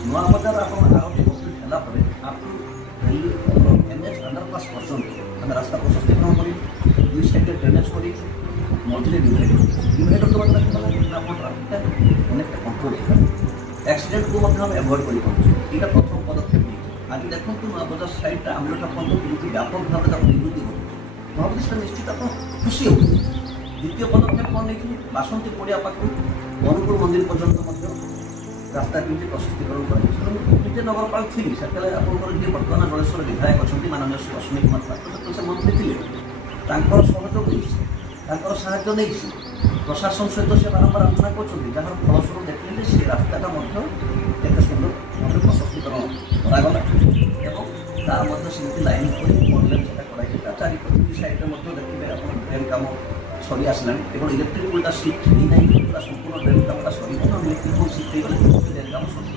ନୂଆବଜାର ଆପଣ ଆରମ୍ଭ କମ୍ପ୍ଲିଟ୍ ହେଲା ପରେ ଆପଣ NH ଅଣ୍ଡରପାସ୍ ପର୍ଯ୍ୟନ୍ତ ଆମେ ରାସ୍ତା ପ୍ରଶସ୍ତୀକରଣ କରି 2 ସାଇଡ଼୍ରେ ଡ୍ରେନେଜ୍ କରି ମଝିରେ ଡିଭାଇଡର୍ ଦେବା ଦ୍ୱାରା ଆପଣ ଟ୍ରାଫିକ୍ଟା ଅନେକଟା କଣ୍ଟ୍ରୋଲ୍ ହେଇପାରିବ। ଆକ୍ସିଡେଣ୍ଟକୁ ମଧ୍ୟ ଆମେ ଆଭଏଡ଼ କରିପାରୁଛୁ। ଏଇଟା ପ୍ରଥମ ପଦକ୍ଷେପ ନେଇଛୁ। ଆଜି ଦେଖନ୍ତୁ ନୂଆବଜାର ସାଇଡ଼୍ଟା ଆମଟା ପର୍ଯ୍ୟନ୍ତ କେମିତି ବ୍ୟାପକ ଭାବରେ ତାକୁ ଅଭିବୃଦ୍ଧି କରୁଛି ଭାବୁଛି ସେଟା ନିଶ୍ଚିତ ଆପଣ ଖୁସି ହେଉଛନ୍ତି। ଦ୍ୱିତୀୟ ପଦକ୍ଷେପ କ'ଣ ନେଇଥିଲି ବାସନ୍ତୀ ପଡ଼ିଆ ପାଖରୁ ଅନୁକୂଳ ମନ୍ଦିର ପର୍ଯ୍ୟନ୍ତ ମଧ୍ୟ ରାସ୍ତା କେମିତି ପ୍ରଶସ୍ତିକରଣ କରାଯାଇଛି। ତେଣୁ ମୁଁ ନିଜେ ନଗରପାଳ ଥିଲି ସେତେବେଳେ ଆପଣଙ୍କର ଯିଏ ବର୍ତ୍ତମାନ ଜଳେଶ୍ୱର ବିଧାୟକ ଅଛନ୍ତି ମାନନୀୟ ଶ୍ରୀ ଅଶ୍ୱିନୀ କୁମାର ପାତ୍ର ସେତେବେଳେ ସେ ମନ୍ତ୍ରୀ ଥିଲେ ତାଙ୍କର ସହଯୋଗ ନେଇଛି ତାଙ୍କର ସାହାଯ୍ୟ ନେଇଛି ପ୍ରଶାସନ ସହିତ ସେ ବାରମ୍ବାର ଆଲୋଚନା କରୁଛନ୍ତି ଯାହାର ଫଳସ୍ୱରୂପ ଦେଖିଲେ ଯେ ସେ ରାସ୍ତାଟା ମଧ୍ୟ କେତେ ସୁନ୍ଦର ଭାବରେ ପ୍ରଶସ୍ତିକରଣ କରାଗଲା ଏବଂ ତାର ମଧ୍ୟ ସେମିତି ଲାଇନ୍ କରି ମଡେଲ୍ ସେଟା କରାଯାଇଛି ତା ଚାରିପଟେ ଦୁଇ ସାଇଡ଼୍ରେ ମଧ୍ୟ ଦେଖିବେ ଆପଣ ଡ୍ରେନ୍ କାମ ସରି ଆସିଲାଣି କେବଳ ଇଲେକ୍ଟ୍ରିକ୍ ପୁଲଟା ସିଟ୍ ହେଇନାହିଁ ପୁରା ସମ୍ପୂର୍ଣ୍ଣ ଡ୍ରେନ୍ କାମଟା ସରିବ ନା ଇଲେକ୍ଟ୍ରିକ୍ ପୁଲ୍ ସିଟ୍ ହେଇଗଲେ ଡ୍ରେନ୍ କାମ ସରିବ।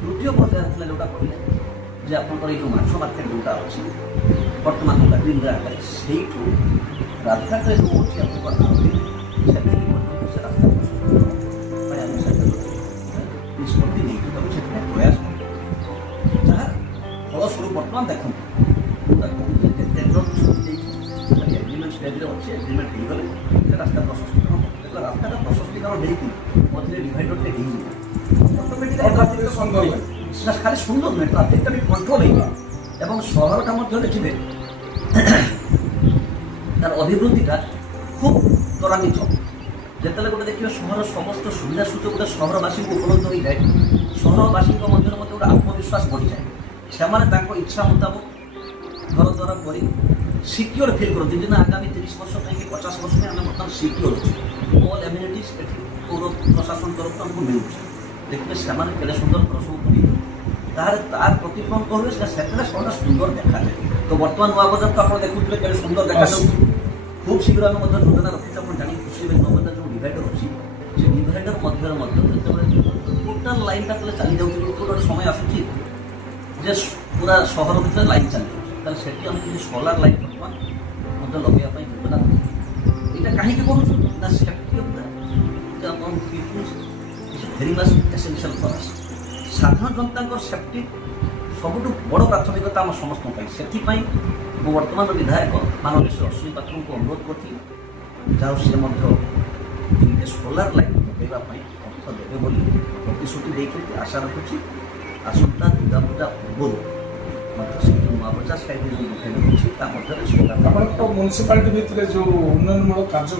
ତୃତୀୟ ପର୍ଯ୍ୟାୟ ଥିଲା ଯେଉଁଟା କହିଲେ ଯେ ଆପଣଙ୍କର ଏଇ ଯେଉଁ ମାଛ ମାର୍କେଟ୍ ଯେଉଁଟା ଅଛି ବର୍ତ୍ତମାନ ଯେଉଁଟା ଗ୍ରୀନ୍ ଆକାରରେ ସେଇଠୁ ରାସ୍ତାଟା ଯେଉଁ ଅଛି ଆପଣଙ୍କର ସେତିକି ପର୍ଯ୍ୟନ୍ତ ସେ ରାସ୍ତା ପାଇଁ ଆମେ ନିଷ୍ପତ୍ତି ନେଇକି ତାକୁ ସେଥିପାଇଁ ପ୍ରୟାସ କରୁ ଯାହା ଫଳସ୍ୱରୂପ ବର୍ତ୍ତମାନ ଦେଖନ୍ତୁ ଏଗ୍ରିମେଣ୍ଟ ଷ୍ଟେଜ୍ରେ ଅଛି ଏଗ୍ରିମେଣ୍ଟ ହେଇଗଲେ ସେ ରାସ୍ତା ପ୍ରଶସ୍ତିକରଣ ଯେତେବେଳେ ରାସ୍ତାଟା ପ୍ରଶସ୍ତିକରଣ ହେଇକି ମଝିରେ ଡିଭାଇଡର୍ଟେ ହେଇଯିବ ଅଟୋମେଟିକ୍ ଖାଲି ସୁନ୍ଦର ନୁହେଁ ଟ୍ରାଫିକ୍ଟା ବି କଣ୍ଟ୍ରୋଲ୍ ହେଇଯିବ ଏବଂ ସହରଟା ମଧ୍ୟ ଦେଖିବେ ତାର ଅଭିବୃଦ୍ଧିଟା খুব ত্বরান্বিত যেতলে গোটে দেখবে সহর সমস্ত সুবিধা সুযোগ গোটে সহরবাসী উপলব্ধ হয়ে যায় সহরবাসী মধ্যে মধ্যে গোটে আত্মবিশ্বাস বড়ি যায় সে ইচ্ছা মুতাবক ঘর দ্বারা করে সিকিওর ফিল করতে যেন আগামী 30 বর্ষ পাই 50 বর্ষ পাই আমি বর্তমান সিকিওর অছি অল এমিনিটিজ এটি পৌর প্রশাসন তরফ আমাকে মিলুছে দেখবে সে কেড়ে সুন্দর সব করে তার তার প্রতিফলন করবে সেটা সবটা সুন্দর দেখা যায় তো বর্তমান নূয়াবজার তো আপনারা দেখুଥିଲେ কেড়ে সুন্দর দেখা যাচ্ছে খুব শীঘ্র আমি ମଧ୍ୟ ଯୋଜନା ରଖିଛି ଆପଣ ଜାଣି ଖୁସି ହେବେ ନୂଆବଜାର ଯେଉଁ ଡିଭାଇଡର୍ ଅଛି ସେ ଡିଭାଇଡର୍ ମଧ୍ୟରେ ମଧ୍ୟ ଯେତେବେଳେ ଟୋଟାଲ ଲାଇନ୍ଟା ଯେତେବେଳେ ଚାଲିଯାଉଛି ଗୋଟେ ସମୟ ଆସୁଛି ଯେ ପୁରା ସହର ଭିତରେ ଲାଇନ୍ ଚାଲିଯାଉଛି ତାହେଲେ ସେଠି ଆମେ କିଛି ସୋଲାର ଲାଇନ୍ ବର୍ତ୍ତମାନ ମଧ୍ୟ ଲଗାଇବା ପାଇଁ ଯୋଜନା ରଖିଛୁ। ଏଇଟା କାହିଁକି କରୁଛୁ ନା ସେଫ୍ଟି ଅଫ୍ ଦ ଆପଣ ଭେରି ମଚ୍ ଏସେନ୍ସିଆଲ୍ ଫର୍ ଆସ୍ ସାଧାରଣ ଜନତାଙ୍କର ସେଫ୍ଟି ସବୁଠୁ ବଡ଼ ପ୍ରାଥମିକତା ଆମ ସମସ୍ତଙ୍କ ପାଇଁ ସେଥିପାଇଁ ମୁଁ ବର୍ତ୍ତମାନ ବିଧାୟକ ମାନନୀୟ ଶ୍ରୀ ଅଶ୍ୱିନୀ ପାତ୍ରଙ୍କୁ ଅନୁରୋଧ କରିଥିଲି ଯାହା ସେ ମଧ୍ୟ ତିନିଟି ସୋଲାର ଲାଇନ୍ ଲଗାଇବା ପାଇଁ ଅର୍ଥ ଦେବେ ବୋଲି ପ୍ରତିଶ୍ରୁତି ଦେଇଛନ୍ତି ଆଶା ରଖୁଛି ଆସନ୍ତା ଦୁର୍ଗା ପୂଜା ପୂର୍ବରୁ ମଧ୍ୟ ସେ ନୂଆବଜାର ସାଇଡ଼୍ରେ ଯେଉଁ ଡିଭାଇଡର୍ ଅଛି ତା ମଧ୍ୟରେ ସୋଲାର ଆପଣଙ୍କ ମ୍ୟୁନିସିପାଲିଟି ଭିତରେ ଯେଉଁ ଉନ୍ନୟନମୂଳକ କାର୍ଯ୍ୟ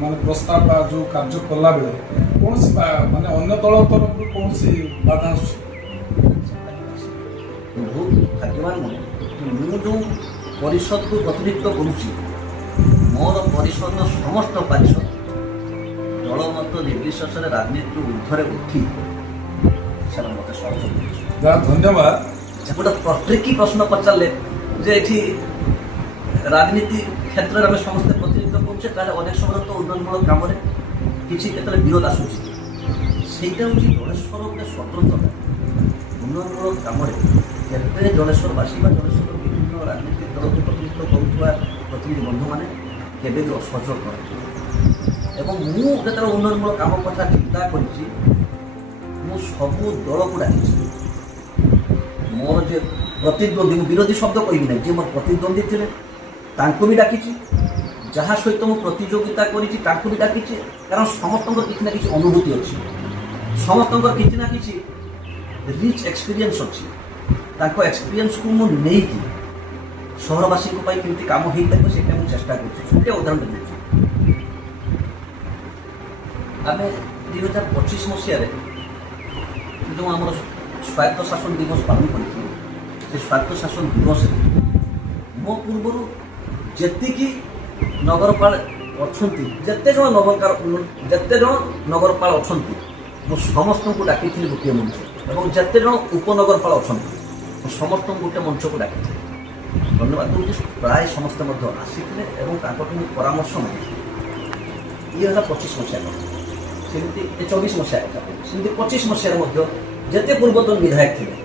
ମାନେ ପ୍ରସ୍ତାବ ବା ଯେଉଁ କାର୍ଯ୍ୟ କଲାବେଳେ କୌଣସି ମାନେ ଅନ୍ୟ ଦଳ ତରଫରୁ କୌଣସି ବାଧା ଆସୁଛି? ବହୁତ ଭାଗ୍ୟବାନ ମନେ ମୁଁ ଯେଉଁ ପରିଷଦକୁ ପ୍ରତିନିଧିତ୍ୱ କରୁଛି ମୋର ପରିଷଦର ସମସ୍ତ ପାରିଷଦ ଦଳମତ ନିର୍ବିଶେଷରେ ରାଜନୀତି ଊର୍ଦ୍ଧ୍ୱରେ ଉଠି ସେଟା ମୋତେ ସହଯୋଗ କରୁଛି। ଯାହା ଧନ୍ୟବାଦ। ଗୋଟେ ଟ୍ରିକି ପ୍ରଶ୍ନ ପଚାରିଲେ ଯେ ଏଠି ରାଜନୀତି କ୍ଷେତ୍ରରେ ଆମେ ସମସ୍ତେ ପ୍ରତିନିଧିତ୍ୱ କରୁଛେ ତାହେଲେ ଅନେକ ସମୟରେ ତ ଉନ୍ନୟନମୂଳକ କାମରେ କିଛି କେତେବେଳେ ବିରୋଧ ଆସୁଛି ସେଇଟା ହେଉଛି ଜଳେଶ୍ୱର ଗୋଟେ ସ୍ୱତନ୍ତ୍ରତା ଉନ୍ନୟନମୂଳକ କାମରେ ଏବେ ଜଳେଶ୍ୱରବାସୀ ବା ଜଳେଶ୍ୱର ବିଭିନ୍ନ ରାଜନୈତିକ ଦଳକୁ ପ୍ରତିନିଧିତ୍ୱ କରୁଥିବା ପ୍ରତିନିଧି ବନ୍ଧୁମାନେ କେବେ ବି ଅସହଯୋଗ କରନ୍ତି ଏବଂ ମୁଁ ଯେତେବେଳେ ଉନ୍ନୟନମୂଳକ କାମ କଥା ଚିନ୍ତା କରିଛି ମୁଁ ସବୁ ଦଳକୁ ଡାକିଛି ମୋର ଯେ ପ୍ରତିଦ୍ୱନ୍ଦ୍ୱୀ ମୁଁ ବିରୋଧୀ ଶବ୍ଦ କହିବି ନାହିଁ ଯିଏ ମୋର ପ୍ରତିଦ୍ୱନ୍ଦ୍ୱୀ ଥିଲେ ତାଙ୍କୁ ବି ଡାକିଛି ଯାହା ସହିତ ମୁଁ ପ୍ରତିଯୋଗିତା କରିଛି ତାଙ୍କୁ ବି ଡାକିଛି କାରଣ ସମସ୍ତଙ୍କର କିଛି ନା କିଛି ଅନୁଭୂତି ଅଛି ସମସ୍ତଙ୍କର କିଛି ନା କିଛି ରିଚ୍ ଏକ୍ସପିରିଏନ୍ସ ଅଛି ତାଙ୍କ ଏକ୍ସପିରିଏନ୍ସକୁ ମୁଁ ନେଇକି ସହରବାସୀଙ୍କ ପାଇଁ କେମିତି କାମ ହେଇପାରିବ ସେଇଟା ମୁଁ ଚେଷ୍ଟା କରୁଛି। ଗୋଟେ ଉଦାହରଣ ଦେଉଛି ଆମେ 2025 ମସିହାରେ ଯେଉଁ ଆମର ସ୍ୱାୟତ୍ତ ଶାସନ ଦିବସ ପାଳନ କରିଥିଲୁ ସେ ସ୍ୱାୟତ୍ତ ଶାସନ ଦିବସରେ ମୋ ପୂର୍ବରୁ ଯେତିକି ନଗରପାଳ ଅଛନ୍ତି ଯେତେ ଜଣ ନଗରପାଳ ଅଛନ୍ତି ମୁଁ ସମସ୍ତଙ୍କୁ ଡାକିଥିଲି ଗୋଟିଏ ମଞ୍ଚ ଏବଂ ଯେତେ ଜଣ ଉପନଗରପାଳ ଅଛନ୍ତି ମୁଁ ସମସ୍ତଙ୍କୁ ଗୋଟେ ମଞ୍ଚକୁ ଡାକିଥିଲି। ଧନ୍ୟବାଦ ଦେଉଛି ପ୍ରାୟ ସମସ୍ତେ ମଧ୍ୟ ଆସିଥିଲେ ଏବଂ ତାଙ୍କଠୁ ମୁଁ ପରାମର୍ଶ ନେଇଥିଲି। ଇଏ ହେଲା 25 ମସିହା କଥା ସେମିତି 24 ମସିହା କଥା ସେମିତି 25 ମସିହାରେ ମଧ୍ୟ ଯେତେ ପୂର୍ବତନ ବିଧାୟକ ଥିଲେ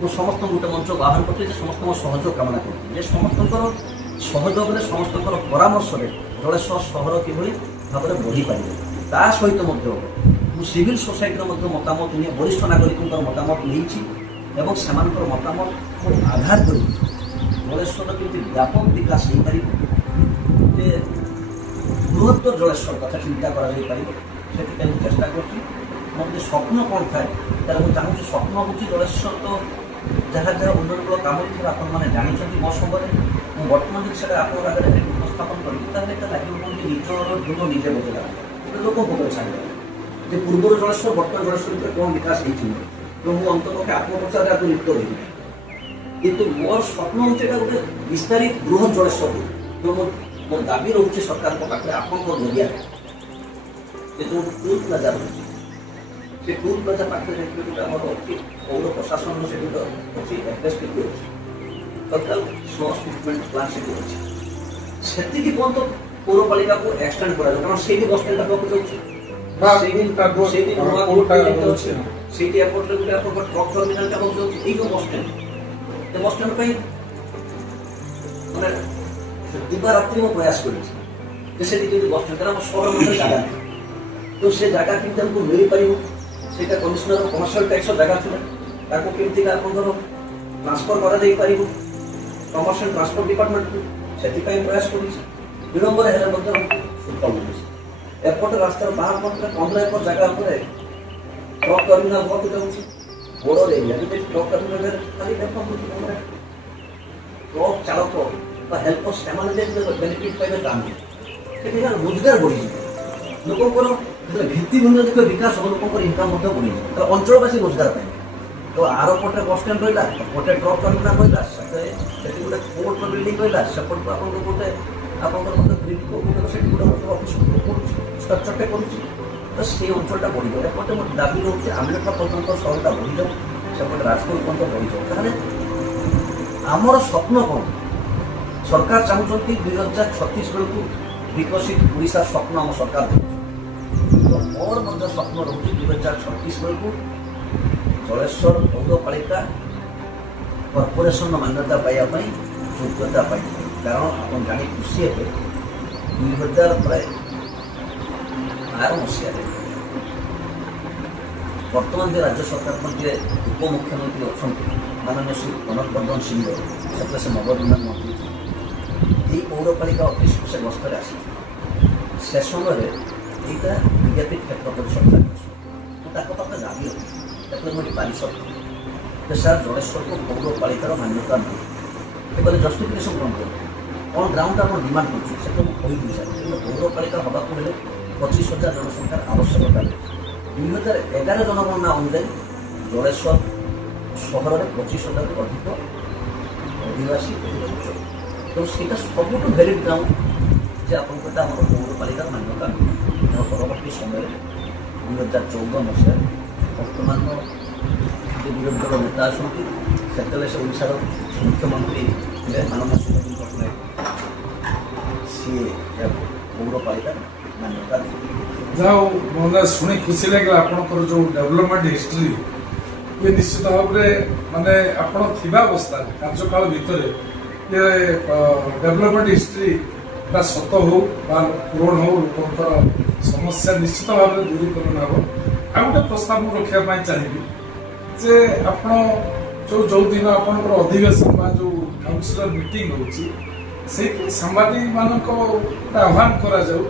ମୁଁ ସମସ୍ତଙ୍କୁ ଗୋଟେ ମଞ୍ଚକୁ ଆହ୍ୱାନ କରିଥିଲି ଯେ ସମସ୍ତଙ୍କ ସହଯୋଗ କାମନା କରୁଥିଲି ଯେ ସମସ୍ତଙ୍କର ସହଯୋଗରେ ସମସ୍ତଙ୍କର ପରାମର୍ଶରେ ଜଳେଶ୍ୱର ସହର କିଭଳି ଭାବରେ ବଢ଼ିପାରିବ ତା ସହିତ ମଧ୍ୟ ମୁଁ ସିଭିଲ୍ ସୋସାଇଟିର ମଧ୍ୟ ମତାମତ ନିଏ ବରିଷ୍ଠ ନାଗରିକଙ୍କର ମତାମତ ନେଇଛି ଏବଂ ସେମାନଙ୍କର ମତାମତକୁ ଆଧାର କରି ଜଳେଶ୍ୱର କେମିତି ବ୍ୟାପକ ବିକାଶ ହେଇପାରିବ ଯେ ବୃହତ୍ତର ଜଳେଶ୍ୱର କଥା ଚିନ୍ତା କରାଯାଇପାରିବ ସେଥିପାଇଁ ମୁଁ ଚେଷ୍ଟା କରୁଛି। ମୋର ଯେ ସ୍ୱପ୍ନ କ'ଣ ଥାଏ ତାହେଲେ ମୁଁ ଚାହୁଁଛି ସ୍ୱପ୍ନ ହେଉଛି ଜଳେଶ୍ୱର ତ ଯାହା ଯାହା ଉନ୍ନୟନମୂଳକ କାମ ଥିବ ଆପଣମାନେ ଜାଣିଛନ୍ତି ମୋ ସମୟରେ ମୁଁ ବର୍ତ୍ତମାନ ଯଦି ସେଟା ଆପଣଙ୍କ ଆଗରେ ଉପସ୍ଥାପନ କରିବି ତାହେଲେ ଏଇଟା ଲାଗିବ ଯେ ନିଜର ଋଣ ନିଜେ ବଦଳା ଲୋକଙ୍କ ଉପରେ ଛାଡ଼ିଦେବା ଯେ ପୂର୍ବରୁ ଜଳେଶ୍ୱର ବର୍ତ୍ତମାନ ଜଳେଶ୍ୱର ଭିତରେ କ'ଣ ବିକାଶ ହେଇଛି ତ ମୁଁ ଅନ୍ତପକ୍ଷେ ଆତ୍ମପ୍ରଚାରରେ ଆକୁ ଲିପ୍ତ ରହିବି କିନ୍ତୁ ମୋର ସ୍ୱପ୍ନ ହେଉଛି ଏଇଟା ଗୋଟେ ବିସ୍ତାରିତ ବୃହତ ଜଳେଶ୍ୱର ମୋର ଦାବି ରହୁଛି ସରକାରଙ୍କ ପାଖରେ ଆପଣଙ୍କ ଜରିଆରେ ଯେ ଯେଉଁ ଟୁଲ ପ୍ଲାଜା ରହୁଛି ସେ ଟୁଲ ପ୍ଲାଜା ପାଖରେ ଦେଖିବେ ଗୋଟେ ଆମର ଅଛି ପୌର ପ୍ରଶାସନର ସେଠି ଗୋଟେ ଅଛି ଏଫଏସଟି ଅଛି ଟୋଟାଲ ସ୍ଲସ୍ ଟ୍ରିଟମେଣ୍ଟ ପ୍ଲାଣ୍ଟ ସେଠି ଅଛି ସେତିକି ପର୍ଯ୍ୟନ୍ତ ପୌରପାଳିକାକୁ ଏକ୍ସଟେଣ୍ଡ କରାଯାଉ କାରଣ ସେଇଠି ବସ୍ ଷ୍ଟାଣ୍ଡ ପାଖକୁ ଯାଉଛି ସେଇଠି ଏପଟରେ ଗୋଟେ ଆପଣଙ୍କର ଟ୍ରକ୍ ଟର୍ମିନାଲଟା ହେବାକୁ ଯାଉଛି ଏଇ ଯେଉଁ ବସ୍ ଷ୍ଟାଣ୍ଡ ଏ ବସ୍ ଷ୍ଟାଣ୍ଡ ପାଇଁ ମାନେ ଦିବାରାତ୍ରି ମୁଁ ପ୍ରୟାସ କରିଛି ଯେ ସେଠି କେମିତି ବସ୍ ଷ୍ଟାଣ୍ଡ ଆମ ସହର ମଧ୍ୟରେ ଜାଗା ନାହିଁ ତ ସେ ଜାଗା କେମିତି ଆମକୁ ମିଳିପାରିବ ସେଇଟା କମିଶନର କମର୍ସିଆଲ ଟ୍ୟାକ୍ସର ଜାଗା ଥିଲା ତାକୁ କେମିତିକା ଆପଣଙ୍କର ଟ୍ରାନ୍ସଫର କରାଯାଇପାରିବ କମର୍ସିଆଲ ଟ୍ରାନ୍ସପୋର୍ଟ ଡିପାର୍ଟମେଣ୍ଟକୁ ସେଥିପାଇଁ ପ୍ରୟାସ କରିଛି ବିଳମ୍ବରେ ହେଲେ ମଧ୍ୟ ସୁଫଳ ମିଳିଛି ଏପଟେ ରାସ୍ତାର ବାହାର ପଟରେ 15 ଏକର ଜାଗା ଉପରେ ଟ୍ରକ୍ ଟର୍ମିନାଲ ହବାକୁ ଯାଉଛି ବୋର୍ଡର ଏରିଆ ଯଦି ଟ୍ରକ୍ ଟର୍ମିନାଲରେ ଖାଲି ଟ୍ରକ୍ ଚାଳକ ବା ହେଲ୍ପର ସେମାନେ ଯେ ବେନିଫିଟ୍ ପାଇବେ ତାଙ୍କୁ ସେଠି ରୋଜଗାର ବଢ଼ିଯିବ ଲୋକଙ୍କର ଯେତେବେଳେ ଭିତ୍ତିଭୂମିର ଯେତେବେଳେ ବିକାଶ ହେବ ଲୋକଙ୍କର ଇନକମ୍ ମଧ୍ୟ ବଢ଼ିଯିବ ତ ଅଞ୍ଚଳବାସୀ ରୋଜଗାର ପାଇବେ ତ ଆର ପଟେ ବସ୍ ଷ୍ଟାଣ୍ଡ ରହିଲା ଗୋଟେ ଟ୍ରକ୍ ଟର୍ମିନାଲ ରହିଲା ସେଠି ଗୋଟେ କୋର୍ଟର ବିଲ୍ଡିଂ ରହିଲା ସେପଟକୁ ଆପଣଙ୍କର ଗୋଟେ ଆପଣଙ୍କର ମଧ୍ୟ ସେଠି ଗୋଟେ ଅଫିସ କରୁଛି ଷ୍ଟ୍ରକ୍ଚରଟେ କରୁଛି ତ ସେଇ ଅଞ୍ଚଳଟା ବଢ଼ିଯାଉ ଏପଟେ ମୋର ଦାବି ରହୁଛି ଆମେରିକା ପର୍ଯ୍ୟନ୍ତ ସହରଟା ବଢ଼ିଯାଉ ସେପଟେ ରାଜକୋଟ ପର୍ଯ୍ୟନ୍ତ ବଢ଼ିଯାଉ ତାହେଲେ ଆମର ସ୍ୱପ୍ନ କ'ଣ ସରକାର ଚାହୁଁଛନ୍ତି 2036 ବେଳକୁ ବିକଶିତ ଓଡ଼ିଶାର ସ୍ୱପ୍ନ ଆମ ସରକାର ଦେଉଛି ତ ମୋର ମଧ୍ୟ ସ୍ୱପ୍ନ ରହୁଛି 2036 ବେଳକୁ ଜଳେଶ୍ୱର ପୌରପାଳିକା କର୍ପୋରେସନର ମାନ୍ୟତା ପାଇବା ପାଇଁ ଯୋଗ୍ୟତା ପାଇବ କାରଣ ଆପଣ ଜାଣି ଖୁସି ହେବେ 2013 ମସିହାରେ ବର୍ତ୍ତମାନ ଯେ ରାଜ୍ୟ ସରକାରଙ୍କ ଯେ ଉପମୁଖ୍ୟମନ୍ତ୍ରୀ ଅଛନ୍ତି ମାନନୀୟ ଶ୍ରୀ କନକ ବର୍ଦ୍ଧନ ସିଂହ ସେତେବେଳେ ସେ ନବନିର୍ମାଣ ମନ୍ତ୍ରୀ ଏହି ପୌରପାଳିକା ଅଫିସକୁ ସେ ଗସ୍ତରେ ଆସିଥିଲେ ସେ ସମୟରେ ଏଇଟା ବିଜେପି କ୍ଷେତ୍ର ପରିଷଦ ମୁଁ ତାଙ୍କ ପାଖରେ ଦାବି ରଖିଛି ସେତେବେଳେ ମୁଁ ପାରିଷଦ ଯେ ସାର୍ ଜଳେଶ୍ୱରକୁ ପୌରପାଳିକାର ମାନ୍ୟତା ନାହିଁ ସେ କହିଲେ ଜଷ୍ଟିଫିକେସନ୍ କ'ଣ କରିବେ କ'ଣ ଗ୍ରାଉଣ୍ଡ ଆପଣ ଡିମାଣ୍ଡ କରୁଛୁ ସେଟା ମୁଁ କହିଥିଲି ସାର୍ କିନ୍ତୁ ପୌରପାଳିକା ହେବାକୁ ହେଲେ 25,000 ଜନସଂଖ୍ୟାର ଆବଶ୍ୟକତା ରହିଛି 2011 ଜନଗଣନା ଅନୁଯାୟୀ ଜଳେଶ୍ୱର ସହରରେ 25,000ରୁ ଅଧିକ ଅଧିବାସୀ ରହୁଛନ୍ତି ତେଣୁ ସେଇଟା ସବୁଠୁ ଭ୍ୟାଲିଡ୍ ଗ୍ରାଉଣ୍ଡ ଯେ ଆପଣଙ୍କୁ ଏଇଟା ଆମର ପୌରପାଳିକାର ମାନ୍ୟତା ମିଳିବ ତେଣୁ ପରବର୍ତ୍ତୀ ସମୟରେ 2014 ମସିହାରେ ବର୍ତ୍ତମାନର ଯେ ବିରୋଧୀ ଦଳ ନେତା ଅଛନ୍ତି ସେତେବେଳେ ସେ ଓଡ଼ିଶାର ମୁଖ୍ୟମନ୍ତ୍ରୀ ଥିଲେ ମାନନୀୟ ଶ୍ରୀ ନବୀନ ପଟ୍ଟନାୟକ ସିଏ ପୌରପାଳିକା ମାନ୍ୟତା ଯାହା ହଉ ମାନେ ଶୁଣି ଖୁସି ଲାଗିଲା ଆପଣଙ୍କର ଯେଉଁ ଡେଭଲପମେଣ୍ଟ ହିଷ୍ଟ୍ରି ଇଏ ନିଶ୍ଚିତ ଭାବରେ ମାନେ ଆପଣ ଥିବା ଅବସ୍ଥାରେ କାର୍ଯ୍ୟକାଳ ଭିତରେ ଇଏ ଡେଭଲପମେଣ୍ଟ ହିଷ୍ଟ୍ରି ବା ସତ ହଉ ବା ପୂରଣ ହଉ ଲୋକଙ୍କର ସମସ୍ୟା ନିଶ୍ଚିତ ଭାବରେ ଦୂରୀକରଣ ହେବ ଆଉ ଗୋଟେ ପ୍ରସ୍ତାବ ମୁଁ ରଖିବା ପାଇଁ ଚାହିଁବି ଯେ ଆପଣ ଯେଉଁଦିନ ଆପଣଙ୍କର ଅଧିବେଶନ ବା ଯେଉଁ କାଉନସିଲର ମିଟିଂ ହେଉଛି ସେଇଠି ସାମ୍ବାଦିକମାନଙ୍କ ଗୋଟେ ଆହ୍ୱାନ କରାଯାଉ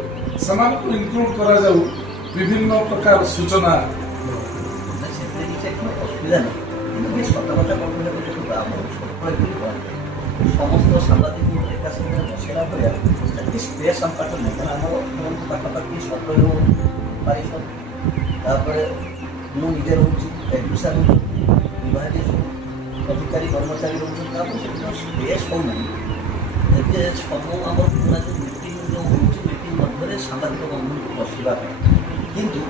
ସେମାନଙ୍କୁ ଇନକ୍ଲୁଡ କରାଯାଉ ବିଭିନ୍ନ ପ୍ରକାର ସୂଚନା ସେଥିରେ କିଛି ଅସୁବିଧା ନାହିଁ ସତ କଥା ସମସ୍ତ ସାମ୍ବାଦିକ ଏକା ସାଙ୍ଗରେ ବସିଲା ଭଳିଆ ସେଠି ସ୍ପେସ୍ ଆମ ପାଖରେ ନାହିଁ କାରଣ ଆମର ପାଖାପାଖି 17 ପାରିଷଦ ତାପରେ ମୁଁ ନିଜେ ରହୁଛି ଏଡୁସା ରହୁଛି ବିଭାଗୀୟ ଅଧିକାରୀ କର୍ମଚାରୀ ରହୁଛନ୍ତି ତାପରେ ସେଠି ସ୍ପେସ୍ ହେଉନାହିଁ ଏବେ ସବୁ ଆମର ପୁରା ଯେଉଁ ମିଟିଂ ଯେଉଁ ହେଉଛି ମିଟିଂ ମଧ୍ୟରେ ସାମ୍ବାଦିକ ବନ୍ଧୁଙ୍କୁ ବସିବା ପାଇଁ କିନ୍ତୁ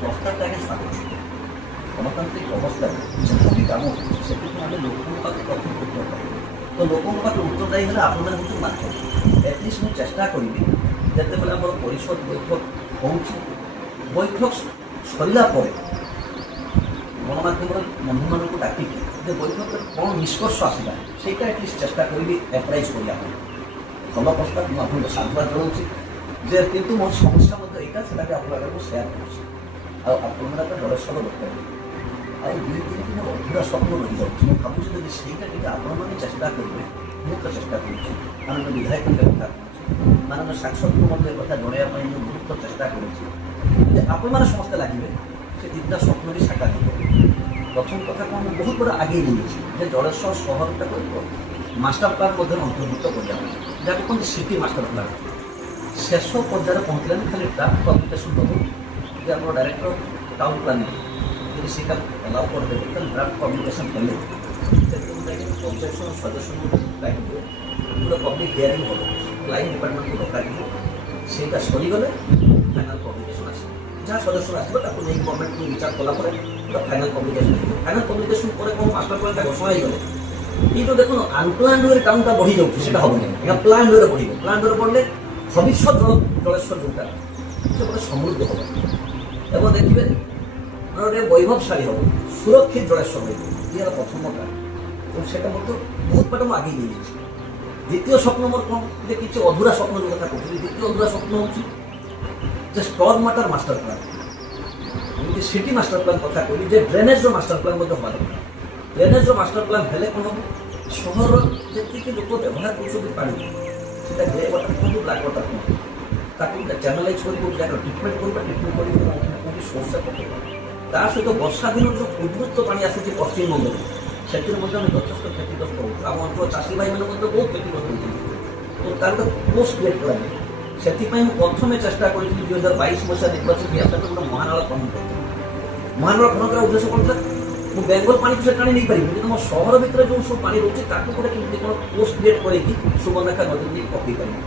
ପ୍ରସ୍ତାବଟା ଆଜ୍ଞା ସ୍ୱାଗତ ଗଣତାନ୍ତ୍ରିକ ଅବସ୍ଥାରେ ଯେମିତି କାମ ହେଉଛି ସେଥିପାଇଁ ଆମେ ଲୋକଙ୍କ ପାଖରେ ପ୍ରଥମ ଉତ୍ତର ପାଇବୁ ତ ଲୋକଙ୍କ ପାଖରେ ଉତ୍ତରଦାୟୀ ହେଲେ ଆପଣମାନେ ହେଉଛି ମାଧ୍ୟମ ଏଟଲିଷ୍ଟ ମୁଁ ଚେଷ୍ଟା କରିବି ଯେତେବେଳେ ଆମର ପରିଷଦ ବୈଠକ ହେଉଛି ବୈଠକ ସରିଲା ପରେ ଗଣମାଧ୍ୟମର ବନ୍ଧୁମାନଙ୍କୁ ଡାକିକି ଯେ ବୈଠକରେ କ'ଣ ନିଷ୍କର୍ଷ ଆସିଲା ସେଇଟା ଏଟଲିଷ୍ଟ ଚେଷ୍ଟା କରିବି ଆପ୍ରାଇଜ୍ କରିବା ପାଇଁ ଭଲ ପ୍ରସ୍ତାବ ମୁଁ ଆପଣଙ୍କୁ ସାଧୁବାଦ ଜଣାଉଛି ଯେ କିନ୍ତୁ ମୋର ସମସ୍ୟା ମଧ୍ୟ ଏଇଟା ସେଟାকে ଆପଣମାନଙ୍କୁ ସେୟାର କରୁଛି ଆଉ ଆପଣମାନେ ଜଳେଶ୍ୱର ଦରକାର ଆଉ 2-3 ମୋର ଅଧୁରା ସ୍ୱପ୍ନ ରହିଯାଉଛି ମୁଁ ଭାବୁଛି ଯଦି ସେଇଟା ଟିକେ ଆପଣମାନେ ଚେଷ୍ଟା କରିବେ ମୁଁ ତ ଚେଷ୍ଟା କରୁଛି ମାନନୀୟ ବିଧାୟକଙ୍କ କଥା କହୁଛି ମାନନୀୟ ସାଂସଦଙ୍କୁ ମଧ୍ୟ ଏ କଥା ଜଣାଇବା ପାଇଁ ମୁଁ ବହୁତ ଚେଷ୍ଟା କରୁଛି ଯେ ଆପଣମାନେ ସମସ୍ତେ ଲାଗିବେ ସେ 3ଟା ସ୍ୱପ୍ନ ବି ସାକାର ହେଇପାରିବେ ତ প্রথম কথা কম বহুত বড় আগিয়ে নিয়েছি যে জলেশ্বর সহরটাকে মাস্টার প্লান মধ্যে অন্তর্ভুক্ত করা যাকে কোন সিটি মাস্টার প্লান শেষ পর্যায়ে পৌঁছলেন খালি ড্রাফট পাবলিকেশন হব যে আপনার ডাইরেক্টর টাউন প্ল্যানিং যদি সেটা এলাও করে দেবে তাহলে ড্রাফট পাবলিকেশন হলে অবজেকশন সজেশন রাখবে পুরো পাবলিক হিয়ারিং হবে লাইন ডিপার্টমেন্টকে ডকাইব সেটা সরিগলে ফাইনাল পাবলিকেশন আসবে ଯାହା ସଦସ୍ୟ ଆସିବ ତାକୁ ନେଇ ଗଭର୍ଣ୍ଣମେଣ୍ଟକୁ ବିଚାର କଲା ପରେ ପୁରା ଫାଇନାଲ ପବ୍ଲିକେସନ ଫାଇନାଲ ପବ୍ଲିକେସନ ପରେ କ'ଣ ମାଷ୍ଟର ପ୍ଲାନ୍ଟା ଘୋଷଣା ହେଇଗଲେ ଏଇ ଯେଉଁ ଦେଖୁନ ଅନପ୍ଲାନ୍ଡ ୱେରେ ଟାଉନଟା ବଢ଼ି ଯାଉଛି ସେଟା ହେବନି ଏହା ପ୍ଲାନ୍ ୱେରେ ବଢ଼ିବ ପ୍ଲାନ୍ ୱେରେ ବଢ଼ିଲେ ଭବିଷ୍ୟତ ଜଳେଶ୍ୱର ଯେଉଁଟା ସେ ଗୋଟେ ସମୃଦ୍ଧ ହେବ ଏବଂ ଦେଖିବେ ଗୋଟେ ବୈଭବଶାଳୀ ହେବ ସୁରକ୍ଷିତ ଜଳେଶ୍ୱର ହେବ ଇଏ ହେଲା ପ୍ରଥମଟା ଏବଂ ସେଟା ମଧ୍ୟ ବହୁତ ବାଟ ମୁଁ ଆଗେଇ ନେଇଯାଇଛି ଦ୍ୱିତୀୟ ସ୍ୱପ୍ନ ମୋର କ'ଣ ଯେ କିଛି ଅଧୁରା ସ୍ୱପ୍ନ ଯେଉଁ କଥା କହୁଥିଲି ଦ୍ୱିତୀୟ ଅଧୁରା ସ୍ୱପ୍ନ ହେଉଛି যে স্টর্ম ওয়াটার মাস্টার প্ল্যান এমনি সিটি মাস্টার প্ল্যান কথা কইলি যে ড্রেনেজর মাস্টার প্ল্যান মধ্যে হওয়া দরকার ড্রেনেজর মাস্টার প্ল্যান হেলে কোন হব সহর যেତିকি লোক ব্যবহার করছেন পানি সেটা গ্রে ওয়াটার কোন ব্ল্যাক ওয়াটার কোন তাকে চ্যানেলাইজ করি যাকে ট্রিটমেন্ট করি কোটি সোর্সে পকাইবা তা সহিত বর্ষা দিনের যে উদ্বৃত্ত পানি আসুଛି পশ্চিমবঙ্গରେ ସେଥିରେ ମଧ୍ୟ ଆମେ ଯଥେଷ୍ଟ କ୍ଷତିଗ୍ରସ୍ତ ହେଉଛୁ ଆମ ଅଞ୍ଚଳ ଚାଷୀ ଭାଇମାନେ ମଧ୍ୟ ବହୁତ କ୍ଷତିଗ୍ରସ୍ତ ହେଉଛନ୍ତି ତ ତାର ଗୋଟେ ପୋଷ୍ଟ କ୍ରିଏଟ୍ କରାଯାଏ ସେଥିପାଇଁ ମୁଁ ପ୍ରଥମେ ଚେଷ୍ଟା କରିଥିଲି 2022 ମସିହା ନିର୍ବାଚନ ଇତିହାସରେ ଗୋଟେ ମହାନାଳ ଖନନ କରିଥିଲି ମହାନାଳ ଖନନ କରିବା ଉଦ୍ଦେଶ୍ୟ କ'ଣ ଥିଲା ମୁଁ ବେଙ୍ଗଲ ପାଣିକୁ ସେ ଟାଣି ନେଇପାରିବି କିନ୍ତୁ ମୋ ସହର ଭିତରେ ଯେଉଁ ସବୁ ପାଣି ରହୁଛି ତାକୁ ଗୋଟେ କେମିତି କ'ଣ ପୋଷ୍ଟ କ୍ରିଏଟ୍ କରିକି ସୁବର୍ଣ୍ଣରେଖା ନଦୀ ଦେଇ ପକେଇ ପାରିବି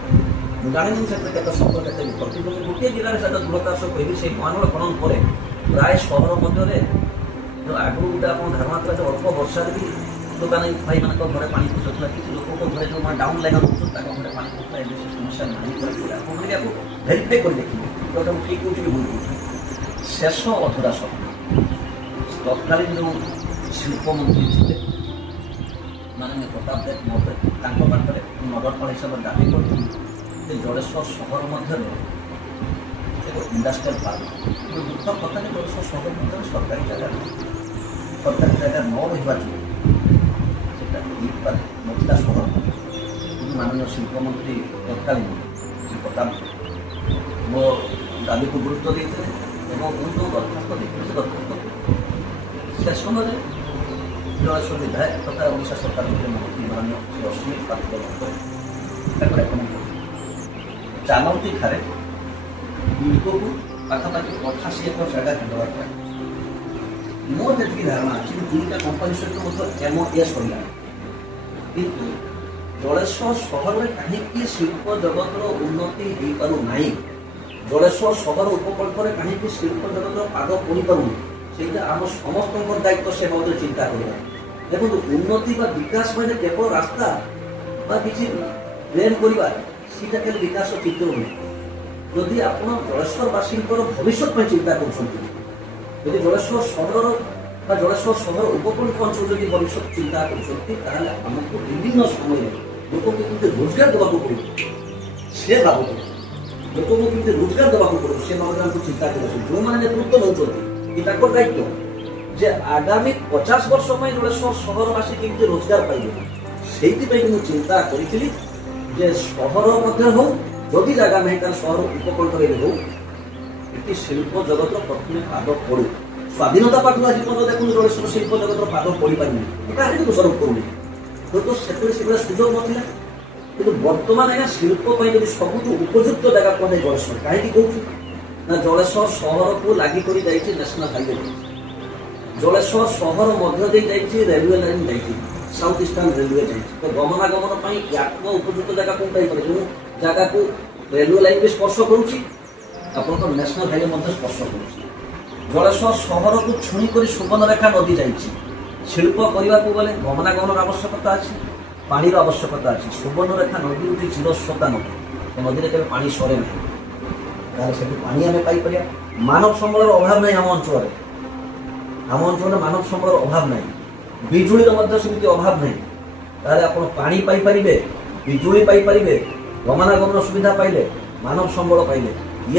ମୁଁ ଜାଣିନି ସେଥିରେ କେତେ ସମ୍ପର୍କ କେତେ ବିପଦ କିନ୍ତୁ ଗୋଟିଏ ଜିଲ୍ଲାରେ ସେଟା ଦୃଢ଼ତାର ସହ କହିବି ସେଇ ମହାନାଳ ଖନନ ପରେ ପ୍ରାୟ ସହର ମଧ୍ୟରେ ଯେଉଁ ଆଗରୁ ଗୋଟେ ଆପଣ ଧାରଣା ଥିଲା ଯେ ଅଳ୍ପ ବର୍ଷାରେ ବି ଦୋକାନ ଭାଇମାନଙ୍କ ଘରେ ପାଣି ପଶୁଥିଲା କିଛି ଲୋକଙ୍କ ଘରେ ଯେଉଁମାନେ ଡାଉନ୍ ଲାଇନ୍ ରହୁଛନ୍ତି ତାଙ୍କ ଘରେ ପାଣି ପଶୁଥିଲା ଏବେ ସେ ସମସ୍ୟା ନାହିଁ କରିଥିଲା ଆପଣମାନେ ଆକୁ ଭେରିଫାଏ କରି ଦେଖିବେ ଯେଉଁଟା ମୁଁ ଠିକ୍ କହୁଛି କି ଭୁଲ କହୁଛି ଶେଷ ଅଧୁରା ସ୍ୱପ୍ନ ତତ୍କାଳୀନ ଯେଉଁ ଶିଳ୍ପମନ୍ତ୍ରୀ ଥିଲେ ମାନେ ପ୍ରତାପ ଦେବ ମୋତେ ତାଙ୍କ ପାଖରେ ନଗରପାଳ ହିସାବରେ ଦାବି କରିଥିଲି ଯେ ଜଳେଶ୍ୱର ସହର ମଧ୍ୟରେ ଏକ ଇଣ୍ଡଷ୍ଟ୍ରିଆଲ ପାର୍କ କିନ୍ତୁ ଦୁଃଖ କଥା ଯେ ଜଳେଶ୍ୱର ସହର ମଧ୍ୟରେ ସରକାରୀ ଜାଗା ନ ରହିବା ଯୋଗୁଁ ନଥିଲା ସହର କିନ୍ତୁ ମାନନୀୟ ଶିଳ୍ପମନ୍ତ୍ରୀ ତତ୍କାଳୀନ ଶ୍ରୀ ପ୍ରତାପ ମୋ ଦାବିକୁ ଗୁରୁତ୍ୱ ଦେଇଥିଲେ ଏବଂ ମୁଁ ଯେଉଁ ଦରଖାସ୍ତ ଦେଇଥିଲି ସେ ଦରଖାସ୍ତ ସେ ସମୟରେ ଜଳେଶ୍ୱର ବିଧାୟକ ତଥା ଓଡ଼ିଶା ସରକାର ମୁଖ୍ୟମନ୍ତ୍ରୀ ମାନନୀୟ ଶ୍ରୀ ଅଶ୍ୱିନୀ ପାତ୍ର ତାକୁ ରେକମେଣ୍ଡ କରିଥିଲେ ଚାଲନ୍ତି ଠାରେ ଇଣ୍ଡୋକୁ ପାଖାପାଖି 88 ଏକର ଜାଗା କିଣିବା ପାଇଁ ମୋର ଯେତିକି ଧାରଣା ଅଛି ଦୁଇଟା କମ୍ପାନୀ ସହିତ ମଧ୍ୟ MOA ସରିଲାଣି କିନ୍ତୁ ଜଳେଶ୍ୱର ସହରରେ କାହିଁକି ଶିଳ୍ପ ଜଗତର ଉନ୍ନତି ହେଇପାରୁନାହିଁ ଜଳେଶ୍ୱର ସହର ଉପକଳ୍ପରେ କାହିଁକି ଶିଳ୍ପ ଜଗତର ପାଦ ପଡ଼ିପାରୁନି ସେଇଟା ଆମ ସମସ୍ତଙ୍କର ଦାୟିତ୍ୱ ସେ ବାବଦରେ ଚିନ୍ତା କରିବା ଦେଖନ୍ତୁ ଉନ୍ନତି ବା ବିକାଶ ମାନେ କେବଳ ରାସ୍ତା ବା କିଛି ଡ୍ରେନ୍ କରିବା ସେଇଟା କେବଳ ବିକାଶର ଚିତ୍ର ନୁହେଁ ଯଦି ଆପଣ ଜଳେଶ୍ୱରବାସୀଙ୍କର ଭବିଷ୍ୟତ ପାଇଁ ଚିନ୍ତା କରୁଛନ୍ତି ଯଦି ଜଳେଶ୍ୱର ସହରର বা জଳେଶ୍ୱର ସହର ଉପକୂଳିତ ଅଞ୍ଚଳ ଯଦି ଭବିଷ୍ୟତ ଚିନ୍ତା କରୁଛନ୍ତି ତାହେଲେ ଆମକୁ ବିଭିନ୍ନ ସମୟରେ ଲୋକଙ୍କୁ କେମିତି ରୋଜଗାର ଦେବାକୁ ପଡ଼ିବ ସେ ବାବଦରେ ଲୋକଙ୍କୁ କେମିତି ରୋଜଗାର ଦେବାକୁ ପଡ଼ିବ ସେ ବାବଦରେ ଆମକୁ ଚିନ୍ତା କରୁଛନ୍ତି ଯେଉଁମାନେ ନେତୃତ୍ୱ ନେଉଛନ୍ତି କି ତାଙ୍କର ଦାୟିତ୍ୱ ଯେ ଆଗାମୀ 50 ବର୍ଷ ପାଇଁ ଜଳେଶ୍ୱର ସହରବାସୀ କେମିତି ରୋଜଗାର ପାଇବେ ସେଇଥିପାଇଁ ମୁଁ ଚିନ୍ତା କରିଥିଲି ଯେ ସହର ମଧ୍ୟ ହଉ ଯଦି ଜାଗା ନାହିଁ ତାହେଲେ ସହର ଉପକୂଳରେ ହଉ ଏଠି ଶିଳ୍ପ ଜଗତର ପ୍ରଥମେ ପାଦ ପଡ଼ୁ ସ୍ୱାଧୀନତା ପାଖରୁ ଆଜି ପର୍ଯ୍ୟନ୍ତ ଦେଖନ୍ତୁ ଜଳେଶ୍ୱର ଶିଳ୍ପ ଜଗତର ପାଦ ପଡ଼ିପାରିନି କାହିଁକି ଦୋଷାରୋପ କରୁନି ହୁଏତ ସେଥିରେ ସେଭଳିଆ ସୁଯୋଗ ନଥିଲା କିନ୍ତୁ ବର୍ତ୍ତମାନ ଆଜ୍ଞା ଶିଳ୍ପ ପାଇଁ ଯଦି ସବୁଠୁ ଉପଯୁକ୍ତ ଜାଗା କୁହାଯାଏ ଜଳେଶ୍ୱର କାହିଁକି କହୁଛୁ ନା ଜଳେଶ୍ୱର ସହରକୁ ଲାଗି କରି ଯାଇଛି ନ୍ୟାସନାଲ ହାଇୱେ ଜଳେଶ୍ୱର ସହର ମଧ୍ୟ ଦେଇ ଯାଇଛି ରେଲୱେ ଲାଇନ୍ ଯାଇଛି ସାଉଥ ଇଷ୍ଟର୍ଣ୍ଣ ରେଲୱେ ଯାଇଛି ତ ଗମନାଗମନ ପାଇଁ ୟାର ଉପଯୁକ୍ତ ଜାଗା କୋଉଟା ହେଇପାରେ ଯେଉଁ ଜାଗାକୁ ରେଲୱେ ଲାଇନ୍ ବି ସ୍ପର୍ଶ କରୁଛି ଆପଣଙ୍କର ନ୍ୟାସନାଲ ହାଇୱେ ମଧ୍ୟ ସ୍ପର୍ଶ କରୁଛି ଜଳେଶ୍ୱର ସହରକୁ ଛୁଇଁ କରି ସୁବର୍ଣ୍ଣରେଖା ନଦୀ ଯାଇଛି ଶିଳ୍ପ କରିବାକୁ ଗଲେ ଗମନାଗମନର ଆବଶ୍ୟକତା ଅଛି ପାଣିର ଆବଶ୍ୟକତା ଅଛି ସୁବର୍ଣ୍ଣରେଖା ନଦୀ ହେଉଛି ଚିରସ୍ରୋତା ନଦୀ ନଦୀରେ କେବେ ପାଣି ସରେ ନାହିଁ ତାହେଲେ ସେଠି ପାଣି ଆମେ ପାଇପାରିବା ମାନବ ସମ୍ବଳର ଅଭାବ ନାହିଁ ଆମ ଅଞ୍ଚଳରେ ମାନବ ସମ୍ବଳର ଅଭାବ ନାହିଁ ବିଜୁଳିର ମଧ୍ୟ ସେମିତି ଅଭାବ ନାହିଁ ତାହେଲେ ଆପଣ ପାଣି ପାଇପାରିବେ ବିଜୁଳି ପାଇପାରିବେ ଗମନାଗମନ ସୁବିଧା ପାଇଲେ ମାନବ ସମ୍ବଳ ପାଇଲେ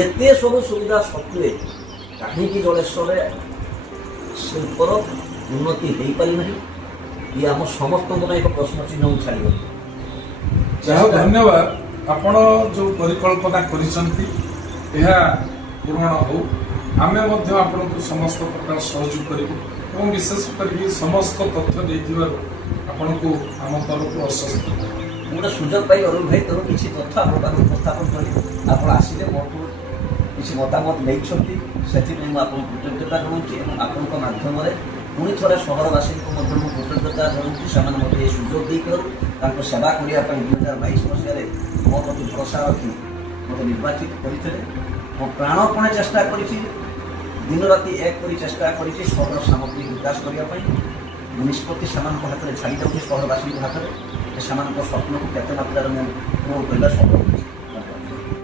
ଏତେ ସବୁ ସୁବିଧା ସତ୍ତ୍ୱେ କାହିଁକି ଜଳେଶ୍ୱରରେ ଶିଳ୍ପର ଉନ୍ନତି ହେଇପାରି ନାହିଁ ଇଏ ଆମ ସମସ୍ତଙ୍କ ପାଇଁ ଏକ ପ୍ରଶ୍ନ ଚିହ୍ନକୁ ଛାଡ଼ିବ ଯାହା ଧନ୍ୟବାଦ ଆପଣ ଯେଉଁ ପରିକଳ୍ପନା କରିଛନ୍ତି ଏହା ପୂରଣ ହଉ ଆମେ ମଧ୍ୟ ଆପଣଙ୍କୁ ସମସ୍ତ ପ୍ରକାର ସହଯୋଗ କରିବୁ ଏବଂ ବିଶେଷ କରିକି ସମସ୍ତ ତଥ୍ୟ ଦେଇଥିବାରୁ ଆପଣଙ୍କୁ ଆମ ତରଫରୁ ଅଶେଷ ଧନ୍ୟବାଦ। ମୁଁ ଗୋଟେ ସୁଯୋଗ ପାଇ ଅରୁଣ ଭାଇ ତେଣୁ କିଛି ତଥ୍ୟ ଆପଣଙ୍କ ପାଖକୁ ଉପସ୍ଥାପନ କଲି। ଆପଣ ଆସିଲେ ମୋଠୁ କିଛି ମତାମତ ନେଇଛନ୍ତି, ସେଥିପାଇଁ ମୁଁ ଆପଣଙ୍କୁ କୃତଜ୍ଞତା ଜଣାଉଛି ଏବଂ ଆପଣଙ୍କ ମାଧ୍ୟମରେ ପୁଣି ଥରେ ସହରବାସୀଙ୍କୁ ମଧ୍ୟ ମୁଁ କୃତଜ୍ଞତା ଜଣାଉଛି। ସେମାନେ ମୋତେ ଏହି ସୁଯୋଗ ଦେଇଥିବାରୁ ତାଙ୍କ ସେବା କରିବା ପାଇଁ 2022 ମସିହାରେ ମୋ ପ୍ରତି ଭରସା ରଖି ମୋତେ ନିର୍ବାଚିତ କରିଥିଲେ। ମୁଁ ପ୍ରାଣପଣେ ଚେଷ୍ଟା କରିଛି, ଦିନ ରାତି ଏକ କରି ଚେଷ୍ଟା କରିଛି ସହର ସାମଗ୍ରିକ ବିକାଶ କରିବା ପାଇଁ। ନିଷ୍ପତ୍ତି ସେମାନଙ୍କ ହାତରେ ଛାଡ଼ି ଦେଉଛି, ସହରବାସୀଙ୍କ ହାତରେ। ସେମାନଙ୍କ ସ୍ୱପ୍ନକୁ କେତେ ମାତ୍ରାରେ ମୁଁ ପୂରଣ କରିବା ସମ୍ଭବ।